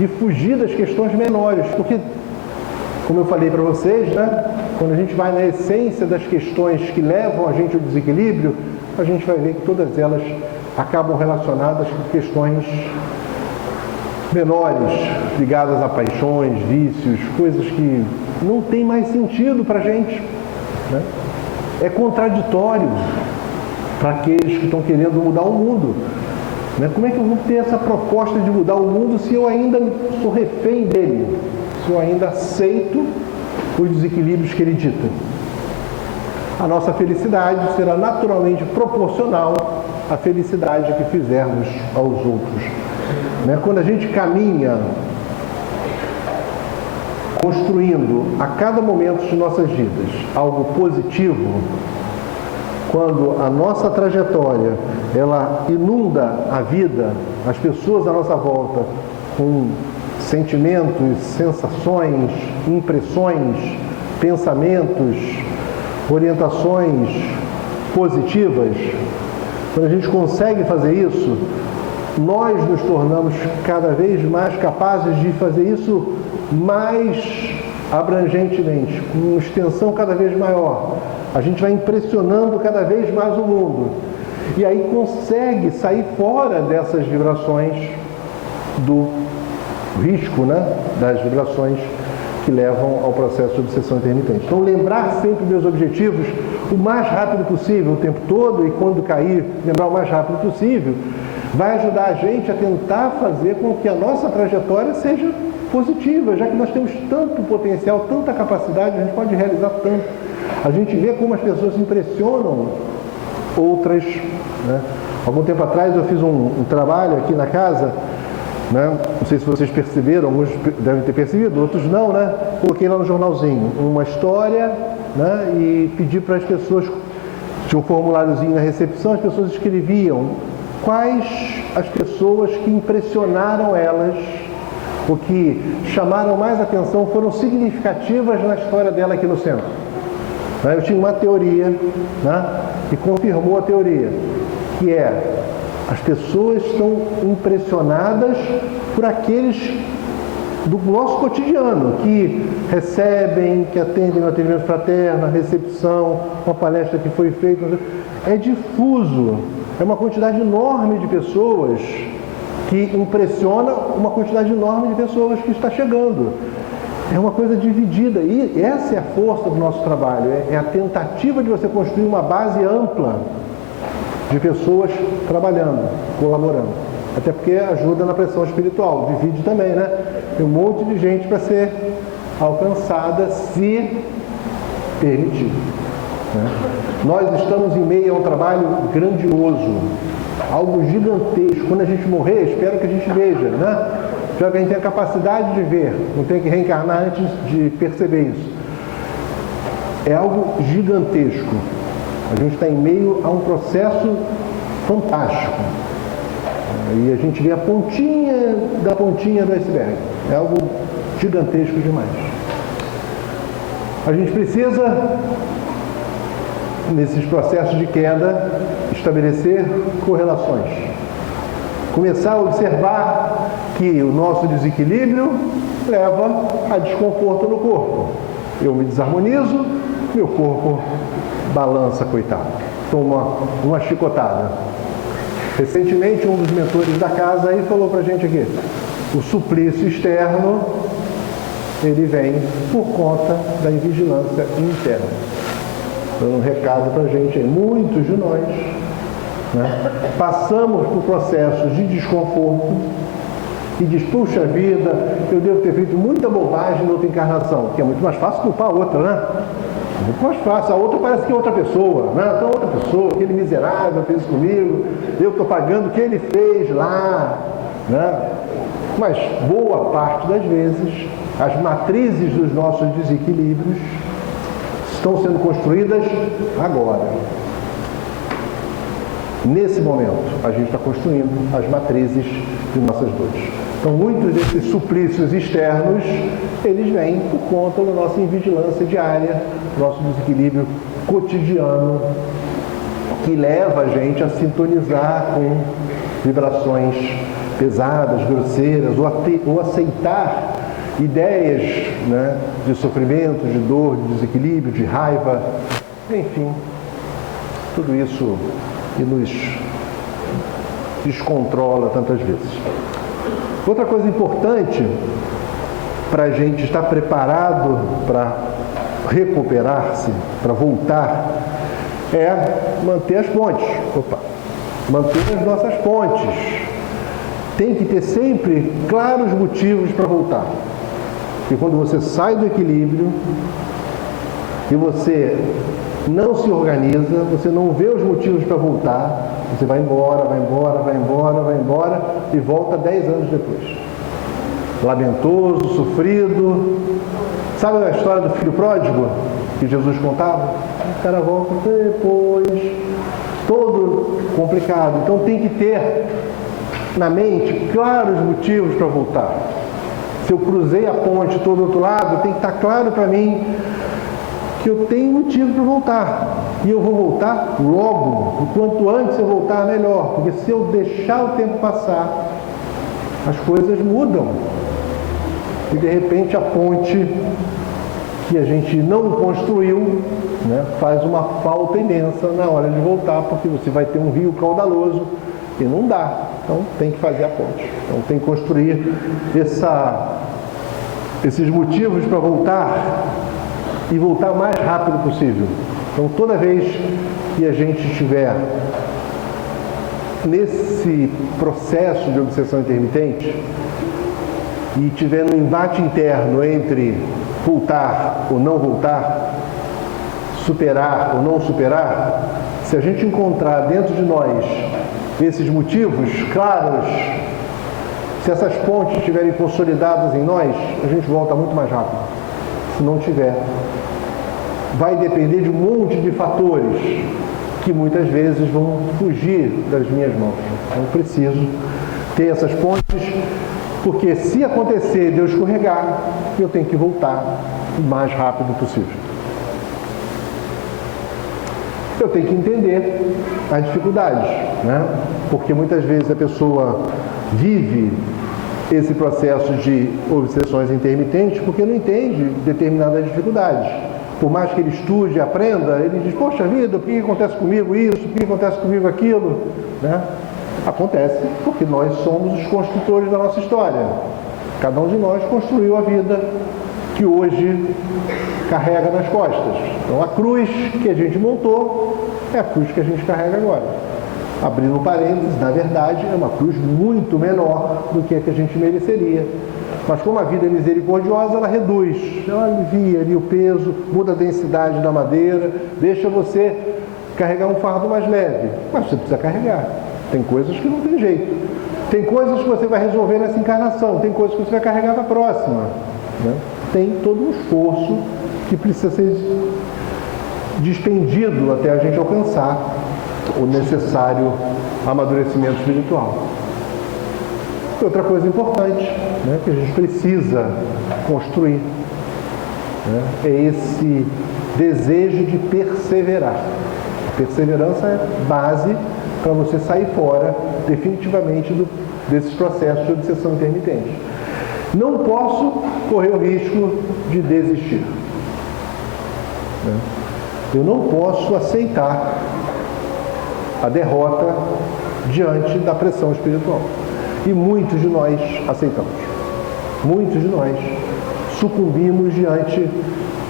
e fugir das questões menores, porque, como eu falei para vocês, né, quando a gente vai na essência das questões que levam a gente ao desequilíbrio, a gente vai ver que todas elas acabam relacionadas com questões menores, ligadas a paixões, vícios, coisas que não tem mais sentido para a gente. Né? É contraditório para aqueles que estão querendo mudar o mundo. Né? Como é que eu vou ter essa proposta de mudar o mundo se eu ainda sou refém dele? Se eu ainda aceito os desequilíbrios que ele dita? A nossa felicidade será naturalmente proporcional à felicidade que fizermos aos outros. Né? Quando a gente caminha construindo a cada momento de nossas vidas algo positivo, quando a nossa trajetória, ela inunda a vida, as pessoas à nossa volta, com sentimentos, sensações, impressões, pensamentos, orientações positivas, quando a gente consegue fazer isso, nós nos tornamos cada vez mais capazes de fazer isso mais abrangentemente, com uma extensão cada vez maior. A gente vai impressionando cada vez mais o mundo. E aí consegue sair fora dessas vibrações do risco, né? Das vibrações que levam ao processo de obsessão intermitente. Então, lembrar sempre meus objetivos o mais rápido possível, o tempo todo, e quando cair, lembrar o mais rápido possível, vai ajudar a gente a tentar fazer com que a nossa trajetória seja positiva, já que nós temos tanto potencial, tanta capacidade, a gente pode realizar tanto. A gente vê como as pessoas impressionam outras, né? Algum tempo atrás eu fiz um trabalho aqui na casa, né? Não sei se vocês perceberam, alguns devem ter percebido, outros não, né? Coloquei lá no jornalzinho uma história, né? E pedi para as pessoas, tinha um formuláriozinho na recepção, as pessoas escreviam quais as pessoas que impressionaram elas, o que chamaram mais atenção, foram significativas na história dela aqui no centro. Eu tinha uma teoria, né? Que confirmou a teoria, que é: as pessoas estão impressionadas por aqueles do nosso cotidiano, que recebem, que atendem no atendimento fraterno, a recepção, uma palestra que foi feita. É difuso, é uma quantidade enorme de pessoas que impressiona uma quantidade enorme de pessoas que está chegando. É uma coisa dividida, e essa é a força do nosso trabalho, é a tentativa de você construir uma base ampla de pessoas trabalhando, colaborando. Até porque ajuda na pressão espiritual, divide também, né? Tem um monte de gente para ser alcançada, se permitir, né? Nós estamos em meio a um trabalho grandioso, algo gigantesco. Quando a gente morrer, espero que a gente veja, né? Já que a gente tem a capacidade de ver, não tem que reencarnar antes de perceber isso. É algo gigantesco. A gente está em meio a um processo fantástico. E a gente vê a pontinha do iceberg. É algo gigantesco demais. A gente precisa, nesses processos de queda, estabelecer correlações. Começar a observar que o nosso desequilíbrio leva a desconforto no corpo. Eu me desarmonizo, meu corpo balança, coitado. Toma uma chicotada. Recentemente, um dos mentores da casa aí falou pra gente aqui: o suplício externo, ele vem por conta da invigilância interna. Dando um recado pra gente aí. Muitos de nós, né, passamos por processos de desconforto e diz: puxa vida, eu devo ter feito muita bobagem na outra encarnação, que é muito mais fácil culpar a outra, né? Muito mais fácil, a outra parece que é outra pessoa, né? Então outra pessoa, aquele miserável fez isso comigo, eu estou pagando o que ele fez lá, né? Mas boa parte das vezes, as matrizes dos nossos desequilíbrios estão sendo construídas agora. Nesse momento, a gente está construindo as matrizes de nossas dores. Então, muitos desses suplícios externos, eles vêm por conta da nossa invigilância diária, nosso desequilíbrio cotidiano, que leva a gente a sintonizar com vibrações pesadas, grosseiras, ou aceitar ideias, né, de sofrimento, de dor, de desequilíbrio, de raiva, enfim, tudo isso que nos descontrola tantas vezes. Outra coisa importante para a gente estar preparado para recuperar-se, para voltar, é manter as pontes. Manter as nossas pontes. Tem que ter sempre claros motivos para voltar. Porque quando você sai do equilíbrio e você não se organiza, você não vê os motivos para voltar, você vai embora, vai embora, vai embora, vai embora e volta 10 anos depois. Lamentoso, sofrido. Sabe a história do filho pródigo que Jesus contava? O cara volta depois, todo complicado. Então tem que ter na mente claros motivos para voltar. Se eu cruzei a ponte todo outro lado, tem que estar claro para mim que eu tenho motivo para voltar. E eu vou voltar logo. O quanto antes eu voltar, melhor. Porque se eu deixar o tempo passar, as coisas mudam. E de repente a ponte que a gente não construiu, né, faz uma falta imensa na hora de voltar, porque você vai ter um rio caudaloso e não dá. Então tem que fazer a ponte. Então tem que construir esses motivos para voltar e voltar o mais rápido possível. Então toda vez que a gente estiver nesse processo de obsessão intermitente e tiver um embate interno entre voltar ou não voltar, superar ou não superar, se a gente encontrar dentro de nós esses motivos claros, se essas pontes estiverem consolidadas em nós, a gente volta muito mais rápido. Se não tiver, vai depender de um monte de fatores que muitas vezes vão fugir das minhas mãos. Então eu preciso ter essas pontes, porque se acontecer de eu escorregar, eu tenho que voltar o mais rápido possível. Eu tenho que entender as dificuldades, né? Porque muitas vezes a pessoa vive esse processo de obsessões intermitentes porque não entende determinadas dificuldades. Por mais que ele estude e aprenda, ele diz, poxa vida, por que acontece comigo isso, por que acontece comigo aquilo? Né? Acontece porque nós somos os construtores da nossa história. Cada um de nós construiu a vida que hoje carrega nas costas. Então a cruz que a gente montou é a cruz que a gente carrega agora. Abrindo um parênteses, na verdade é uma cruz muito menor do que a gente mereceria. Mas como a vida é misericordiosa, ela reduz, ela alivia ali o peso, muda a densidade da madeira, deixa você carregar um fardo mais leve. Mas você precisa carregar. Tem coisas que não tem jeito. Tem coisas que você vai resolver nessa encarnação, tem coisas que você vai carregar para a próxima. Né? Tem todo um esforço que precisa ser despendido até a gente alcançar o necessário amadurecimento espiritual. Outra coisa importante, né, que a gente precisa construir, né, é esse desejo de perseverar. A perseverança é base para você sair fora definitivamente desses processos de obsessão intermitente. Não posso correr o risco de desistir. Né? Eu não posso aceitar a derrota diante da pressão espiritual. E muitos de nós aceitamos. Muitos de nós sucumbimos diante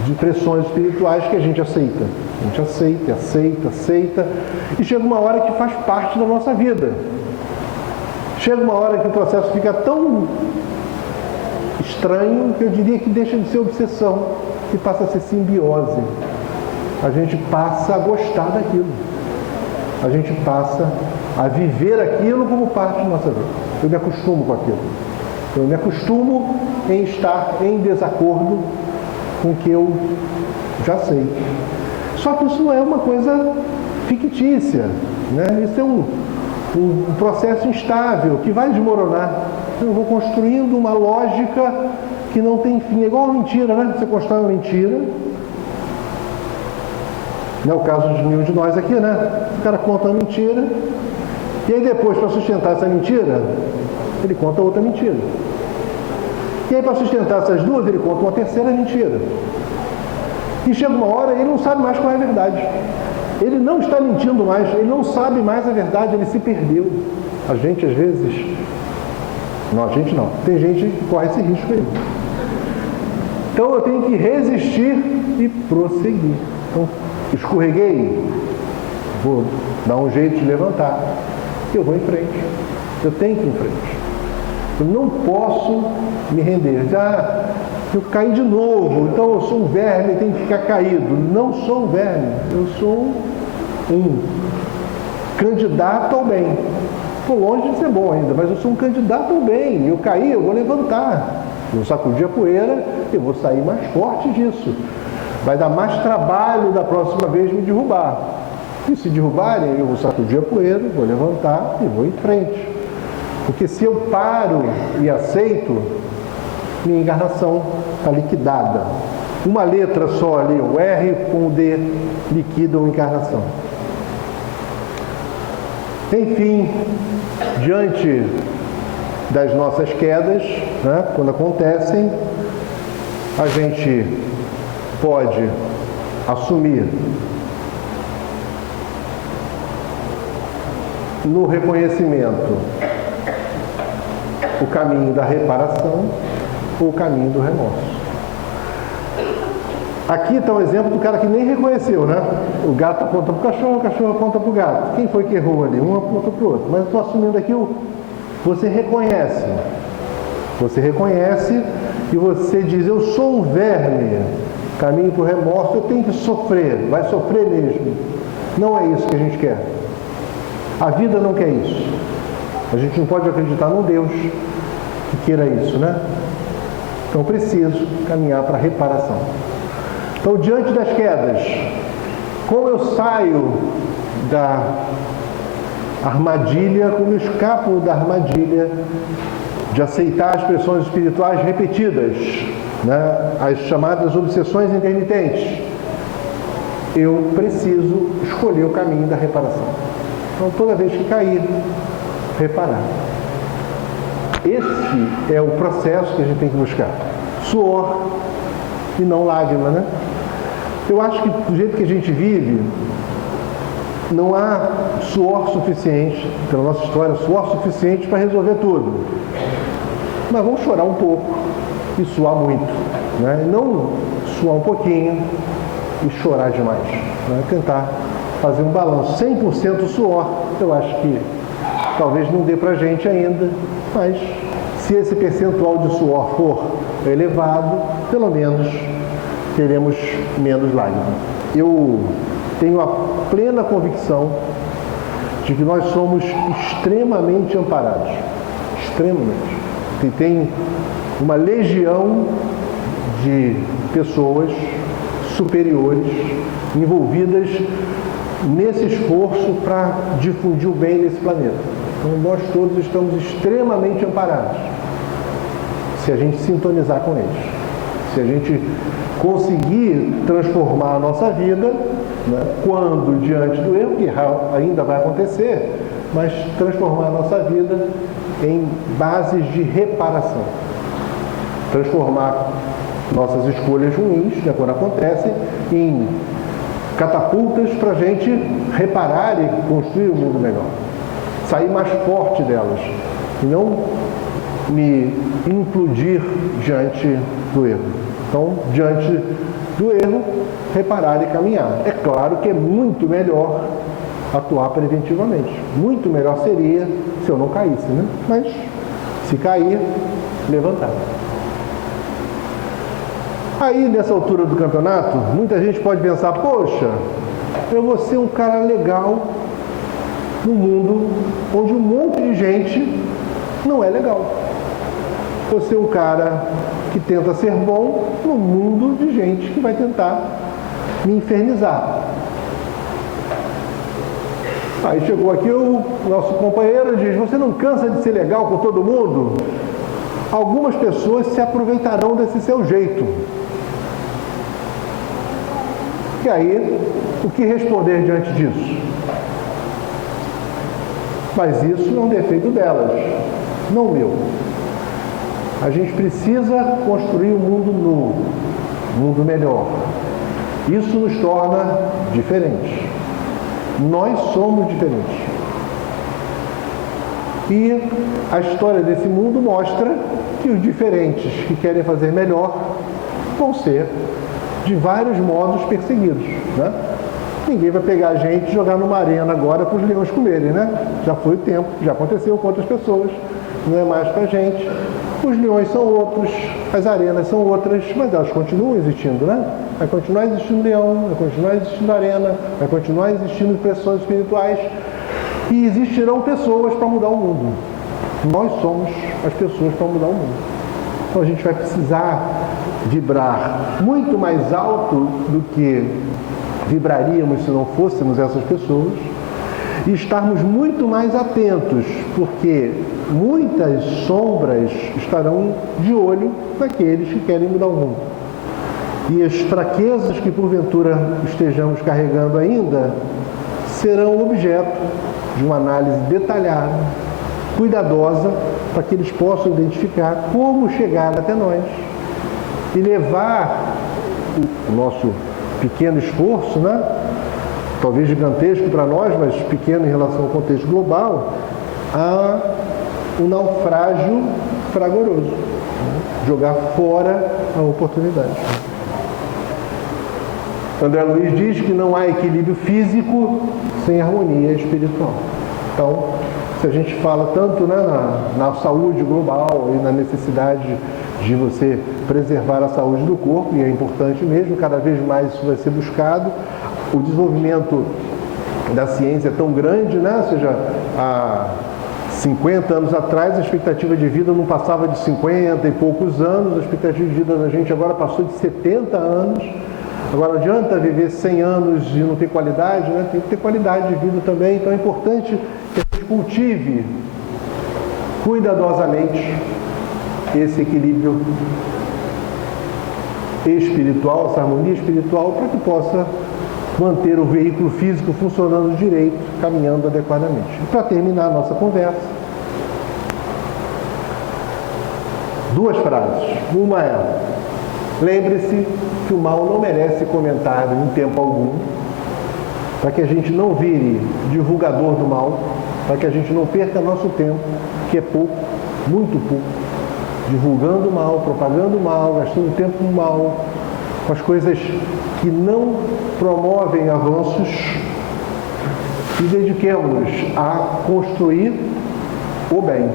de pressões espirituais que a gente aceita. A gente aceita. E chega uma hora que faz parte da nossa vida. Chega uma hora que o processo fica tão estranho que eu diria que deixa de ser obsessão e passa a ser simbiose. A gente passa a gostar daquilo. A gente passa a viver aquilo como parte da nossa vida. Eu me acostumo com aquilo. Eu me acostumo em estar em desacordo com o que eu já sei. Só que isso não é uma coisa fictícia, né? Isso é um processo instável que vai desmoronar. Eu vou construindo uma lógica que não tem fim. É igual uma mentira, né? Você constrói uma mentira. Não é o caso de nenhum de nós aqui, né? O cara conta uma mentira e aí depois, para sustentar essa mentira, ele conta outra mentira. E aí, para sustentar essas duas, ele conta uma terceira mentira. E chega uma hora e ele não sabe mais qual é a verdade. Ele não está mentindo mais, ele não sabe mais a verdade, ele se perdeu. A gente, às vezes... Não, a gente não. Tem gente que corre esse risco aí. Então, eu tenho que resistir e prosseguir. Então, escorreguei, vou dar um jeito de levantar. Eu vou em frente. Eu tenho que ir em frente. Eu não posso me render. Já eu caí de novo, então eu sou um verme e tenho que ficar caído. Não sou um verme, eu sou um candidato ao bem. Estou longe de ser bom ainda, mas eu sou um candidato ao bem. Eu caí, eu vou levantar. Eu sacudi a poeira e vou sair mais forte disso. vai dar mais trabalho da próxima vez me derrubar. E se derrubarem, eu vou sacudir a poeira, vou levantar e vou em frente. Porque se eu paro e aceito, minha encarnação está liquidada. Uma letra só ali, o R com o D, liquidam a encarnação. Enfim, diante das nossas quedas, né, quando acontecem, a gente pode assumir no reconhecimento o caminho da reparação ou o caminho do remorso. Aqui está o exemplo do cara que nem reconheceu, né? O gato aponta para o cachorro aponta para o gato. Quem foi que errou ali? Um aponta para o outro. Mas eu estou assumindo aqui você reconhece. Você reconhece e você diz, eu sou um verme, caminho para o remorso, eu tenho que sofrer, vai sofrer mesmo. Não é isso que a gente quer. A vida não quer isso. A gente não pode acreditar num Deus que queira isso, né? Então preciso caminhar para a reparação. Então, diante das quedas, como eu saio da armadilha, como eu escapo da armadilha de aceitar as pressões espirituais repetidas, né? As chamadas obsessões intermitentes, eu preciso escolher o caminho da reparação. Então, toda vez que cair, reparar. Esse é o processo que a gente tem que buscar. Suor e não lágrima, né? Eu acho que do jeito que a gente vive, não há suor suficiente, pela nossa história, suor suficiente para resolver tudo. Mas vamos chorar um pouco e suar muito, né? E não suar um pouquinho e chorar demais, né? Tentar fazer um balanço. 100% suor, eu acho que talvez não dê para a gente ainda, mas se esse percentual de suor for elevado, pelo menos teremos menos lágrimas. Eu tenho a plena convicção de que nós somos extremamente amparados. Extremamente. E tem uma legião de pessoas superiores envolvidas nesse esforço para difundir o bem nesse planeta. Então, nós todos estamos extremamente amparados se a gente sintonizar com eles. Se a gente conseguir transformar a nossa vida, né, quando diante do erro, que ainda vai acontecer, mas transformar a nossa vida em bases de reparação. Transformar nossas escolhas ruins, né, quando acontecem, em catapultas para a gente reparar e construir um mundo melhor. Sair mais forte delas e não me implodir diante do erro. Então, diante do erro, reparar e caminhar. É claro que é muito melhor atuar preventivamente. Muito melhor seria se eu não caísse, né? Mas, se cair, levantar. Aí, nessa altura do campeonato, muita gente pode pensar, poxa, eu vou ser um cara legal no mundo onde um monte de gente não é legal. Vou ser um cara que tenta ser bom no mundo de gente que vai tentar me infernizar. Aí chegou aqui o nosso companheiro e diz, você não cansa de ser legal com todo mundo? Algumas pessoas se aproveitarão desse seu jeito. E aí, o que responder diante disso? Mas isso é um defeito delas, não meu. A gente precisa construir um mundo novo, um mundo melhor. Isso nos torna diferentes. Nós somos diferentes. E a história desse mundo mostra que os diferentes que querem fazer melhor vão ser, de vários modos, perseguidos, né? Ninguém vai pegar a gente e jogar numa arena agora para os leões comerem, né? Já foi o tempo, já aconteceu com outras pessoas, não é mais para a gente. Os leões são outros, as arenas são outras, mas elas continuam existindo, né? Vai continuar existindo leão, vai continuar existindo arena, vai continuar existindo pressões espirituais e existirão pessoas para mudar o mundo. Nós somos as pessoas para mudar o mundo. Então a gente vai precisar vibrar muito mais alto do que vibraríamos se não fôssemos essas pessoas, e estarmos muito mais atentos, porque muitas sombras estarão de olho naqueles que querem mudar o mundo. E as fraquezas que porventura estejamos carregando ainda serão objeto de uma análise detalhada, cuidadosa, para que eles possam identificar como chegar até nós e levar o nosso pequeno esforço, né? Talvez gigantesco para nós, mas pequeno em relação ao contexto global, a um naufrágio fragoroso, né? Jogar fora a oportunidade. André Luiz diz que não há equilíbrio físico sem harmonia espiritual. Então, se a gente fala tanto, né, na saúde global e na necessidade de você preservar a saúde do corpo, e é importante mesmo, cada vez mais isso vai ser buscado. O desenvolvimento da ciência é tão grande, né? Ou seja, há 50 anos atrás a expectativa de vida não passava de 50 e poucos anos, a expectativa de vida da gente agora passou de 70 anos. Agora não adianta viver 100 anos e não ter qualidade, né? Tem que ter qualidade de vida também, então é importante que a gente cultive cuidadosamente esse equilíbrio espiritual, essa harmonia espiritual, para que possa manter o veículo físico funcionando direito, caminhando adequadamente. E para terminar a nossa conversa, duas frases. Uma é: lembre-se que o mal não merece comentário em tempo algum, para que a gente não vire divulgador do mal, para que a gente não perca nosso tempo, que é pouco, muito pouco, divulgando o mal, propagando o mal, gastando tempo com o mal, com as coisas que não promovem avanços, e dediquemos-nos a construir o bem,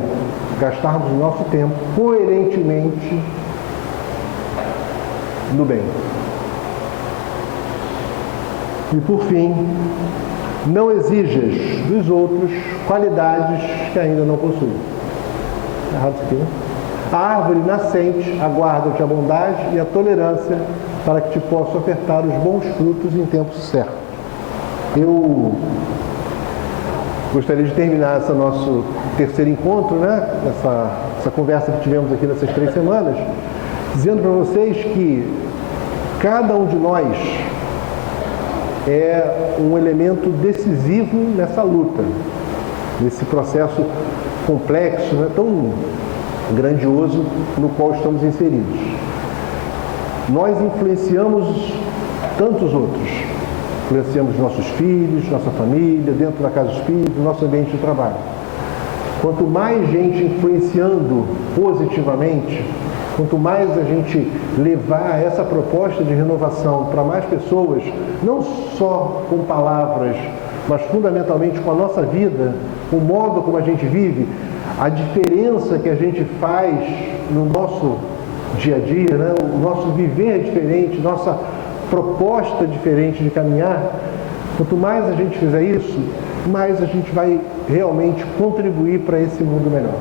gastarmos o nosso tempo coerentemente no bem. E por fim, não exijas dos outros qualidades que ainda não possuem. Errado isso aqui, né? A árvore nascente aguarda-te a bondade e a tolerância para que te possa ofertar os bons frutos em tempo certo. Eu gostaria de terminar esse nosso terceiro encontro, né? Essa conversa que tivemos aqui nessas 3 semanas, dizendo para vocês que cada um de nós é um elemento decisivo nessa luta, nesse processo complexo, né, tão grandioso no qual estamos inseridos. Nós influenciamos tantos outros. Influenciamos nossos filhos, nossa família, dentro da casa espírita, nosso ambiente de trabalho. Quanto mais gente influenciando positivamente, quanto mais a gente levar essa proposta de renovação para mais pessoas, não só com palavras, mas fundamentalmente com a nossa vida, o modo como a gente vive, a diferença que a gente faz no nosso dia a dia, né? O nosso viver é diferente, nossa proposta diferente de caminhar. Quanto mais a gente fizer isso, mais a gente vai realmente contribuir para esse mundo melhor.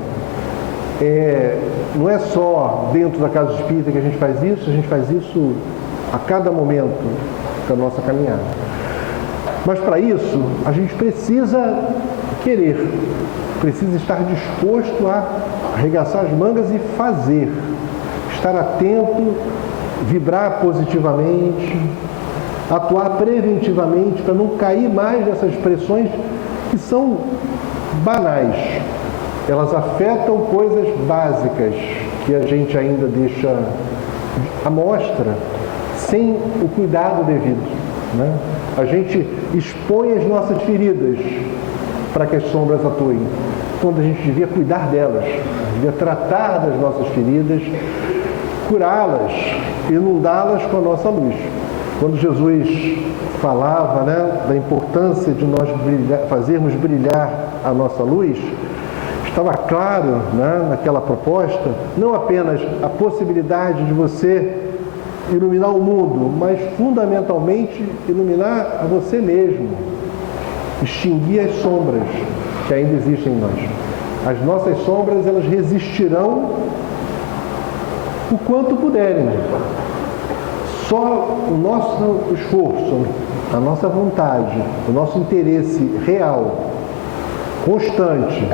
Não é só dentro da casa espírita que a gente faz isso a cada momento da nossa caminhada. Mas para isso, a gente precisa querer, precisa estar disposto a arregaçar as mangas e fazer, estar atento, vibrar positivamente, atuar preventivamente para não cair mais nessas pressões que são banais. Elas afetam coisas básicas que a gente ainda deixa à mostra sem o cuidado devido, né? A gente expõe as nossas feridas para que as sombras atuem, quando a gente devia cuidar delas, devia tratar das nossas feridas, curá-las, inundá-las com a nossa luz. Quando Jesus falava, né, da importância de nós fazermos brilhar a nossa luz, estava claro, né, naquela proposta, não apenas a possibilidade de você iluminar o mundo, mas fundamentalmente iluminar a você mesmo, extinguir as sombras que ainda existem em nós. As nossas sombras, elas resistirão o quanto puderem, só o nosso esforço, a nossa vontade, o nosso interesse real, constante,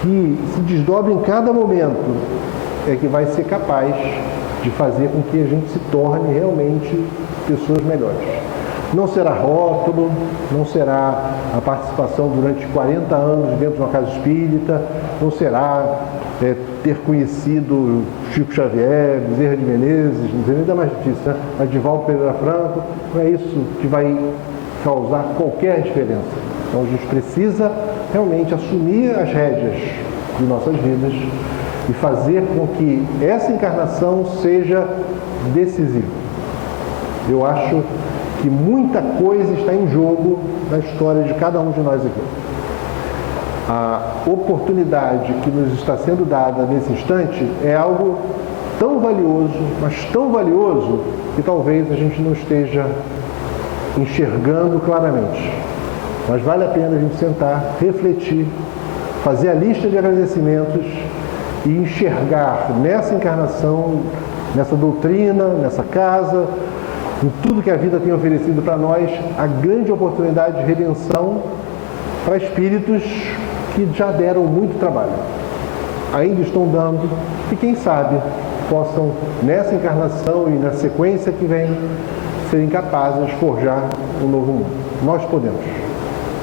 que se desdobra em cada momento, é que vai ser capaz de fazer com que a gente se torne realmente pessoas melhores. Não será rótulo, não será a participação durante 40 anos dentro de uma casa espírita, não será ter conhecido Chico Xavier, Bezerra de Menezes, não sei nem mais difícil, né? Edivaldo Pereira Franco, não é isso que vai causar qualquer diferença. Então a gente precisa realmente assumir as rédeas de nossas vidas e fazer com que essa encarnação seja decisiva. Eu acho que muita coisa está em jogo na história de cada um de nós aqui. A oportunidade que nos está sendo dada nesse instante é algo tão valioso, mas tão valioso, que talvez a gente não esteja enxergando claramente. Mas vale a pena a gente sentar, refletir, fazer a lista de agradecimentos e enxergar nessa encarnação, nessa doutrina, nessa casa, em tudo que a vida tem oferecido para nós, a grande oportunidade de redenção para espíritos que já deram muito trabalho, ainda estão dando, e quem sabe possam, nessa encarnação e na sequência que vem, serem capazes de forjar um novo mundo. Nós podemos.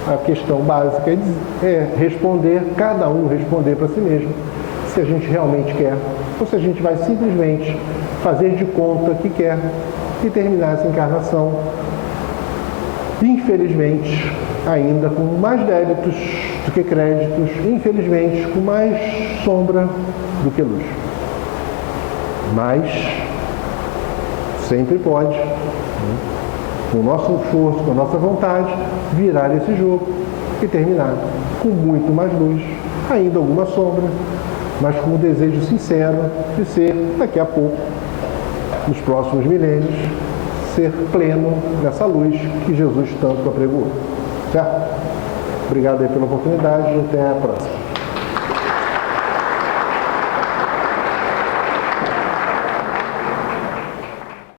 A questão básica é responder, cada um responder para si mesmo, se a gente realmente quer, ou se a gente vai simplesmente fazer de conta que quer e terminar essa encarnação, infelizmente, ainda com mais débitos do que créditos, infelizmente, com mais sombra do que luz. Mas sempre pode, com o nosso esforço, com a nossa vontade, virar esse jogo e terminar com muito mais luz, ainda alguma sombra, mas com o desejo sincero de ser, daqui a pouco, nos próximos milênios, ser pleno nessa luz que Jesus tanto apregoou. Certo? Obrigado aí pela oportunidade e até a próxima.